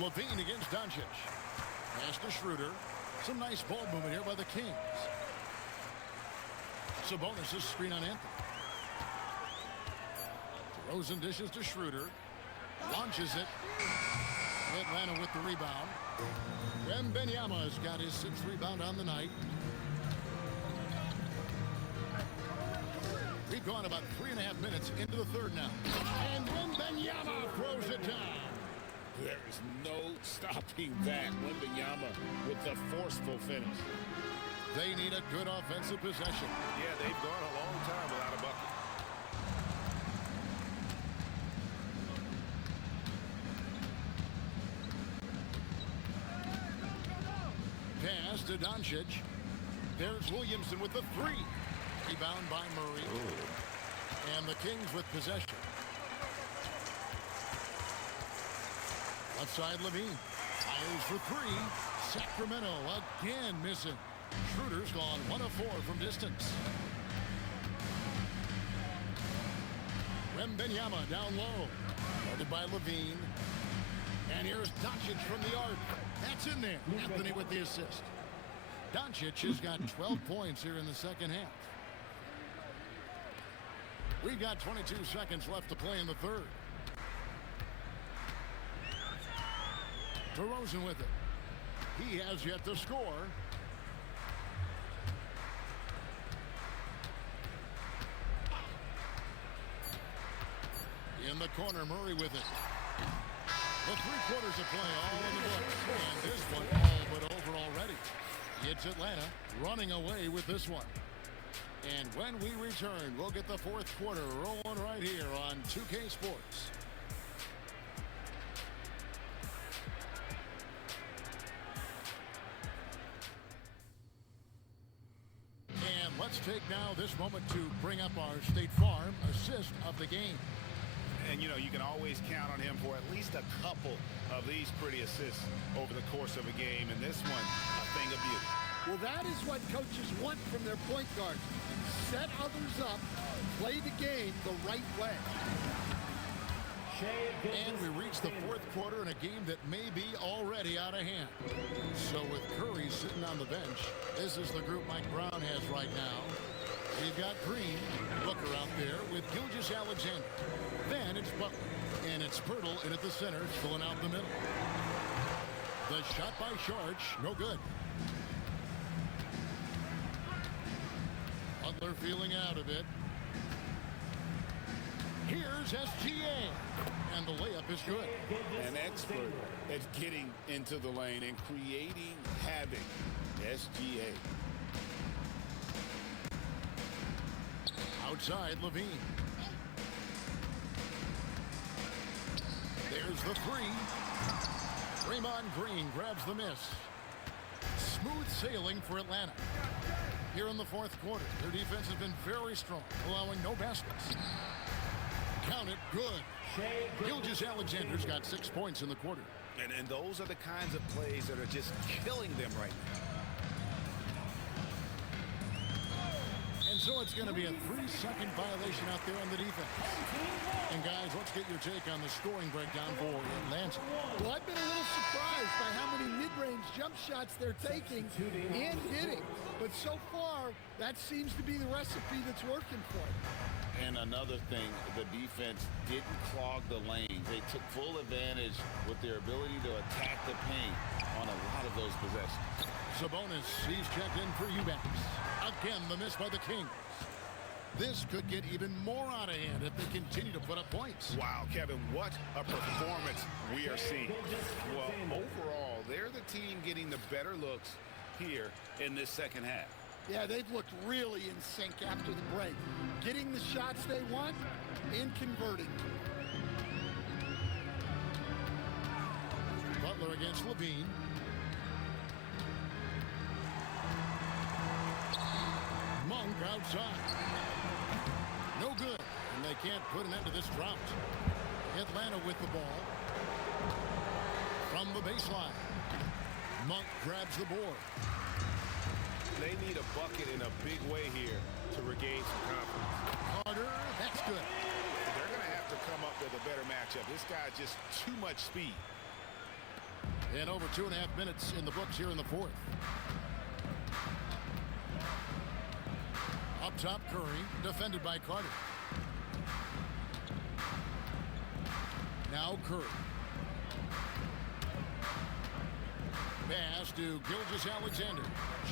Levine against Doncic. Pass to Schroeder. Some nice ball movement here by the Kings. Sabonis' screen on Anthony. DeRozan dishes to Schroeder. Launches it. Atlanta with the rebound. Wembanyama's got his 6th rebound on the night. We've gone about 3.5 minutes into the 3rd now. And Wembanyama throws it down. There is no stopping that. Wembanyama with the forceful finish. They need a good offensive possession. Yeah, they've gone a long time without a bucket. Pass to Doncic. There's Williamson with the 3. Rebound by Murray. And the Kings with possession. Left side, Levine. Fires for 3. Sacramento again missing. Schroeder's gone 1 of 4 from distance. Wembanyama down low. Guarded by Levine. And here's Doncic from the arc. That's in there. Anthony with the assist. Doncic has got 12 points here in the 2nd half. We've got 22 seconds left to play in the 3rd. DeRozan with it. He has yet to score. In the corner, Murray with it. The 3 quarters of play all in the books. And this one all but over already. It's Atlanta running away with this one. And when we return, we'll get the 4th quarter rolling right here on 2K Sports. And let's take now this moment to bring up our State Farm assist of the game. And, you know, you can always count on him for at least a couple of these pretty assists over the course of a game, and this one, a thing of beauty. Well, that is what coaches want from their point guards. Set others up, play the game the right way. And we reach the fourth quarter in a game that may be already out of hand. So with Curry sitting on the bench, this is the group Mike Brown has right now. We've got Green, Booker out there with Gilgeous-Alexander. Then it's Butler, and it's Pirtle in at the center, filling out the middle. The shot by Sharch, no good. Butler feeling out of it. Here's SGA, and the layup is good. An expert at getting into the lane and creating havoc. SGA. Outside, Levine. There's the three. Draymond Green grabs the miss. Smooth sailing for Atlanta. Here in the fourth quarter, their defense has been very strong, allowing no baskets. Count it, good. Gilgeous-Alexander's got 6 points in the quarter. And those are the kinds of plays that are just killing them right now. And so it's going to be a 3-second violation out there on the defense. And guys, let's get your take on the scoring breakdown for Atlanta. Well, I've been a little surprised by how many mid-range jump shots they're taking and hitting. But so far, that seems to be the recipe that's working for them. And another thing, the defense didn't clog the lanes. They took full advantage with their ability to attack the paint on a lot of those possessions. Sabonis, he's checked in for Eubanks. Again, the miss by the Kings. This could get even more out of hand if they continue to put up points. Wow, Kevin, what a performance we are seeing. Well, overall, they're the team getting the better looks here in this second half. Yeah, they've looked really in sync after the break. Getting the shots they want and converting. Butler against Levine. Monk outside. No good, and they can't put an end to this drought. Atlanta with the ball. From the baseline. Monk grabs the board. They need a bucket in a big way here to regain some confidence. Carter, that's good. They're going to have to come up with a better matchup. This guy's just too much speed. And over 2.5 minutes in the books here in the fourth. Up top, Curry, defended by Carter. Now Curry. Pass to Gilgeous-Alexander.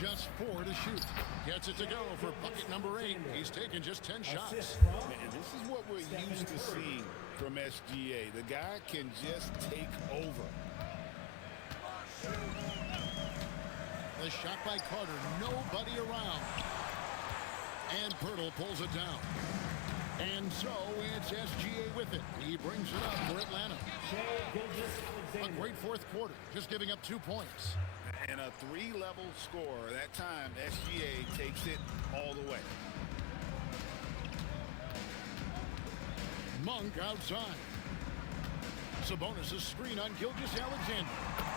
Just 4 to shoot. Gets it to go for bucket number 8. He's taken just 10 shots. And this is what we're used to seeing from SGA. The guy can just take over. The shot by Carter. Nobody around. And Pirtle pulls it down. And so it's SGA with it. He brings it up for Atlanta. A great fourth quarter, just giving up 2 points. And a 3-level score. That time, SGA takes it all the way. Monk outside. Sabonis' screen on Gilgeous-Alexander.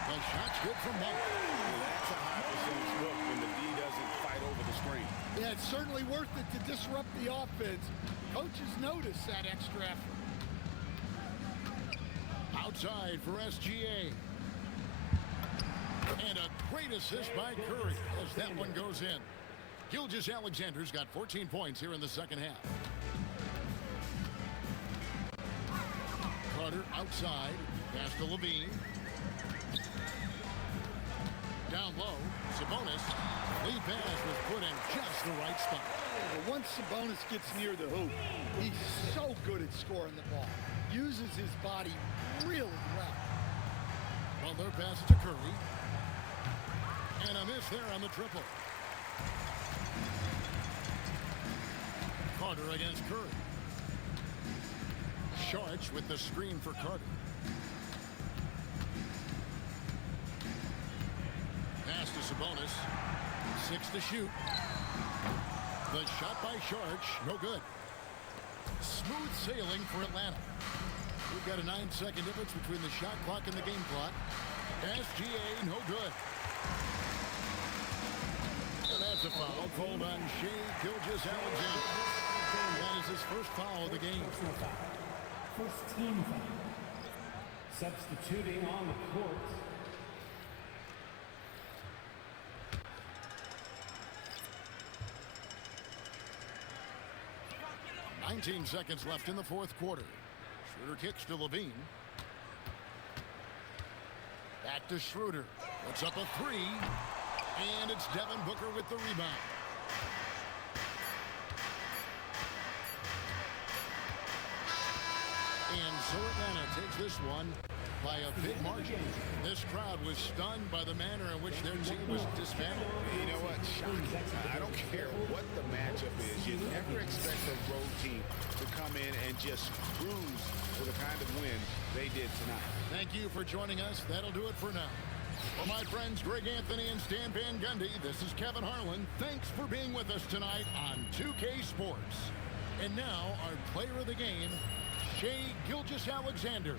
The shot's good from Monk. Well, that's a high percentage look when the D doesn't fight over the screen. Yeah, it's certainly worth it to disrupt the offense. Coaches notice that extra effort. Outside for SGA. And a great assist by Curry as that one goes in. Gilgeous-Alexander's got 14 points here in the second half. Carter outside. Pass to Levine. Down low. Sabonis. Lead pass was put in just the right spot. But once Sabonis gets near the hoop, he's so good at scoring the ball. Uses his body really well. Butler passes to Curry. And a miss there on the triple. Carter against Curry. Sharch with the screen for Carter. Pass to Sabonis. 6 to shoot. The shot by Sharch, no good. Smooth sailing for Atlanta. We've got a 9-second difference between the shot clock and the game clock. SGA, no good. And that's a foul called on Shea Gilgeous-Alexander. That is his first foul of the game. Personal foul. First team foul. Substituting on the court. Nineteen seconds left in the fourth quarter. Schroeder kicks to Levine. Back to Schroeder. Puts up a three. And it's Devin Booker with the rebound. And so Atlanta takes this one by a big margin. This crowd was stunned by the manner in which their team was dismantled. You know what? Shocking. I don't care what the matchup is. You never expect a road team to come in and just cruise for the kind of win they did tonight. Thank you for joining us. That'll do it for now. For my friends Greg Anthony and Stan Van Gundy, this is Kevin Harlan. Thanks for being with us tonight on 2K Sports. And now our player of the game, Shea Gilgeous-Alexander.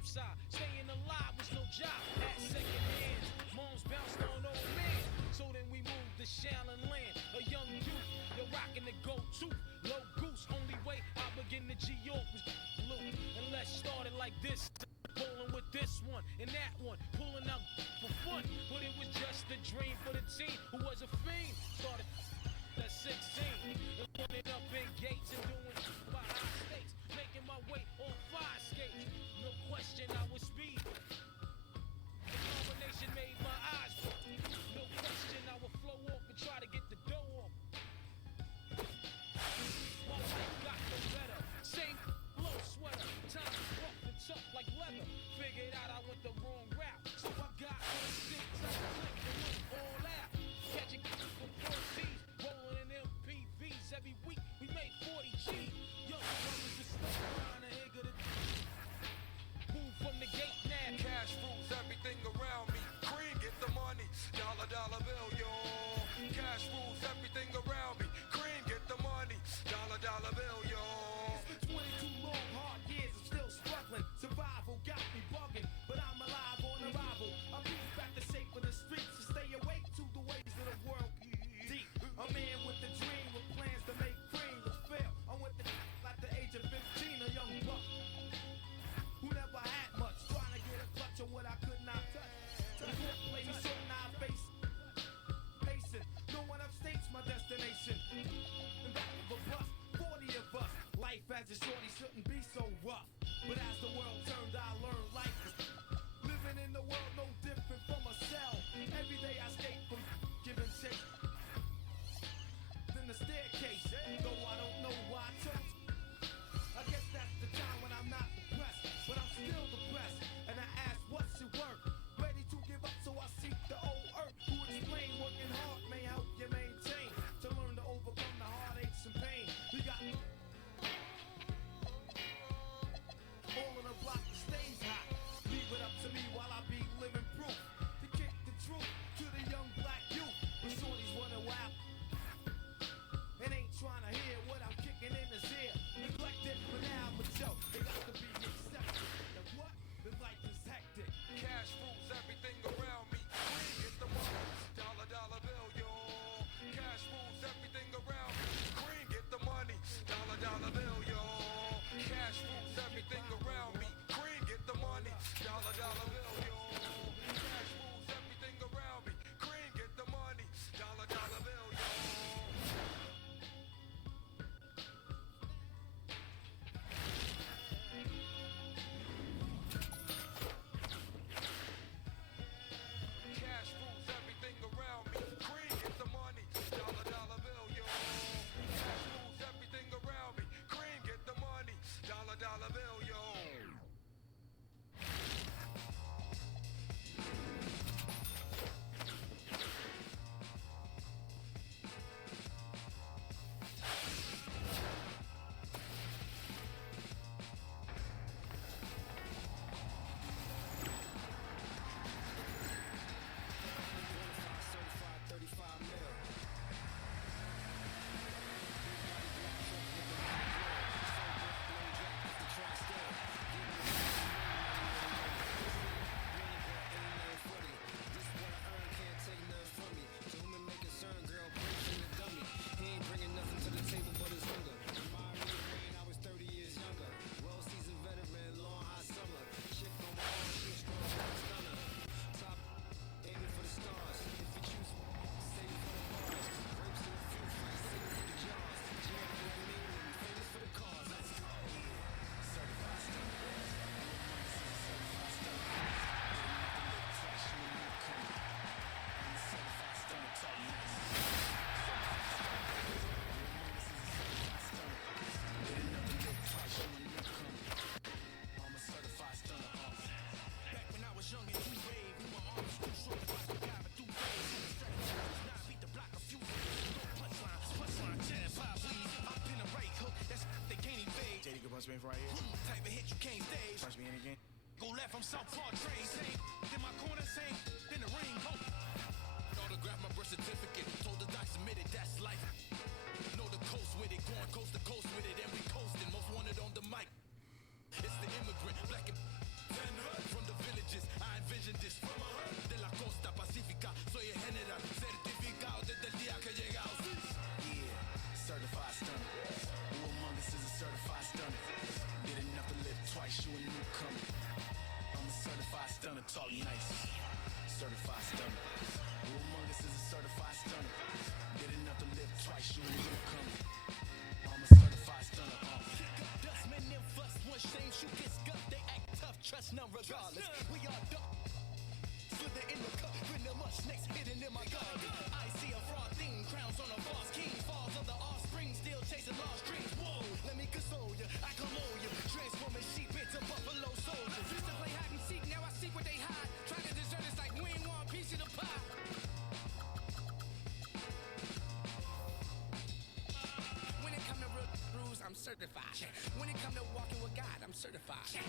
Side. Staying alive was no job at second hands. Moms bounced on old men. So then we moved to Shallon Land. A young youth, you're rocking the go-to. Low goose, only way I begin to G-York was blue. And let's start it like this. Bowling with this one and that one. Pulling out for fun. But it was just a dream for the team who was a fiend. Started at 16. And running up in gates and doing by high stakes. Making my way on fire skates. No question I was speed. The combination made my eyes pop. No question I would flow off and try to get the dough off. My life got no better. Same low sweater. Time was rough and tough like leather. Figured out I went the wrong route. So I got on six. I clicked and went all out. Life as a shorty shouldn't be so rough. But as the world turned, I learned life is living in the world no different from a cell. Every day I skate from giving chase. Then the staircase, though I don't know why I chose. I guess that's the time when I'm not depressed, but I'm still depressed. And I ask, what's your work? Ready to give up, so I seek the old earth. Who explain working hard may help you maintain. To learn to overcome the heartaches and pain. We got all on a block that stays hot. Leave it up to me while I be living proof. To kick the truth to the young black youth. When shorties running wild and ain't trying to hear what I'm kicking in his ear. Neglected, but now I'm a joke. They got to be accepted. Now what? The life is hectic. Cash rules everything around me. Green is the money, dollar dollar bill, yo. Cash rules everything around me. Green get the money, dollar dollar bill, yo. Cash rules everything around me. Green get the money, dollar dollar bill, yo. Cash rules everything around me. Green get the money, dollar dollar bill, yo. Cash rules everything around me. Green get the money, dollar dollar bill, yo. Cash rules everything around me. Green get the money, dollar dollar bill, yo. Back when I was young and too brave, we were arms too short to watch me diving through waves. Now I beat the block a few ways. No punchline, jam, pop, weed. Up in the right hook, that's they can't evade. JD can punch me in from right here. Type of hit you can't stage. Punch me in again. Go left, I'm Southpaw train. Same in my corner, same in the ring. Hope. Autograph my birth certificate. Told the doc submitted, that's life. Know the coast with it, going coast to coast with it, and we coasting. Most wanted on the mic. It's the immigrant, black and from the villages. I envisioned this from de la costa pacífica. Soy el general, certificado desde el día que llegamos. Yeah, certified stunner. Who among us is a certified stunner? Did enough to live twice, you a newcomer. I'm a certified stunner, talk nice. Certified stunner. Who among us is a certified stunner? Did enough to live twice, you a newcomer. I'm a certified stunner. Dust men them fuss, one shame, shoot gets gut. They act tough, trust none regardless. We are duck. Slither in the cup, when the much snakes hidden in my garden. I see a fraud theme, crowns on a boss king. Falls of the offspring, still chasing lost dreams. Whoa, let me console you, I cologne you. Transforming sheep into buffalo soldiers. Used to play hide and seek, now I seek what they hide. Try to desert us like we ain't want a piece of the pie. When it come to real rules, I'm certified. When it come to walking with God, I'm certified.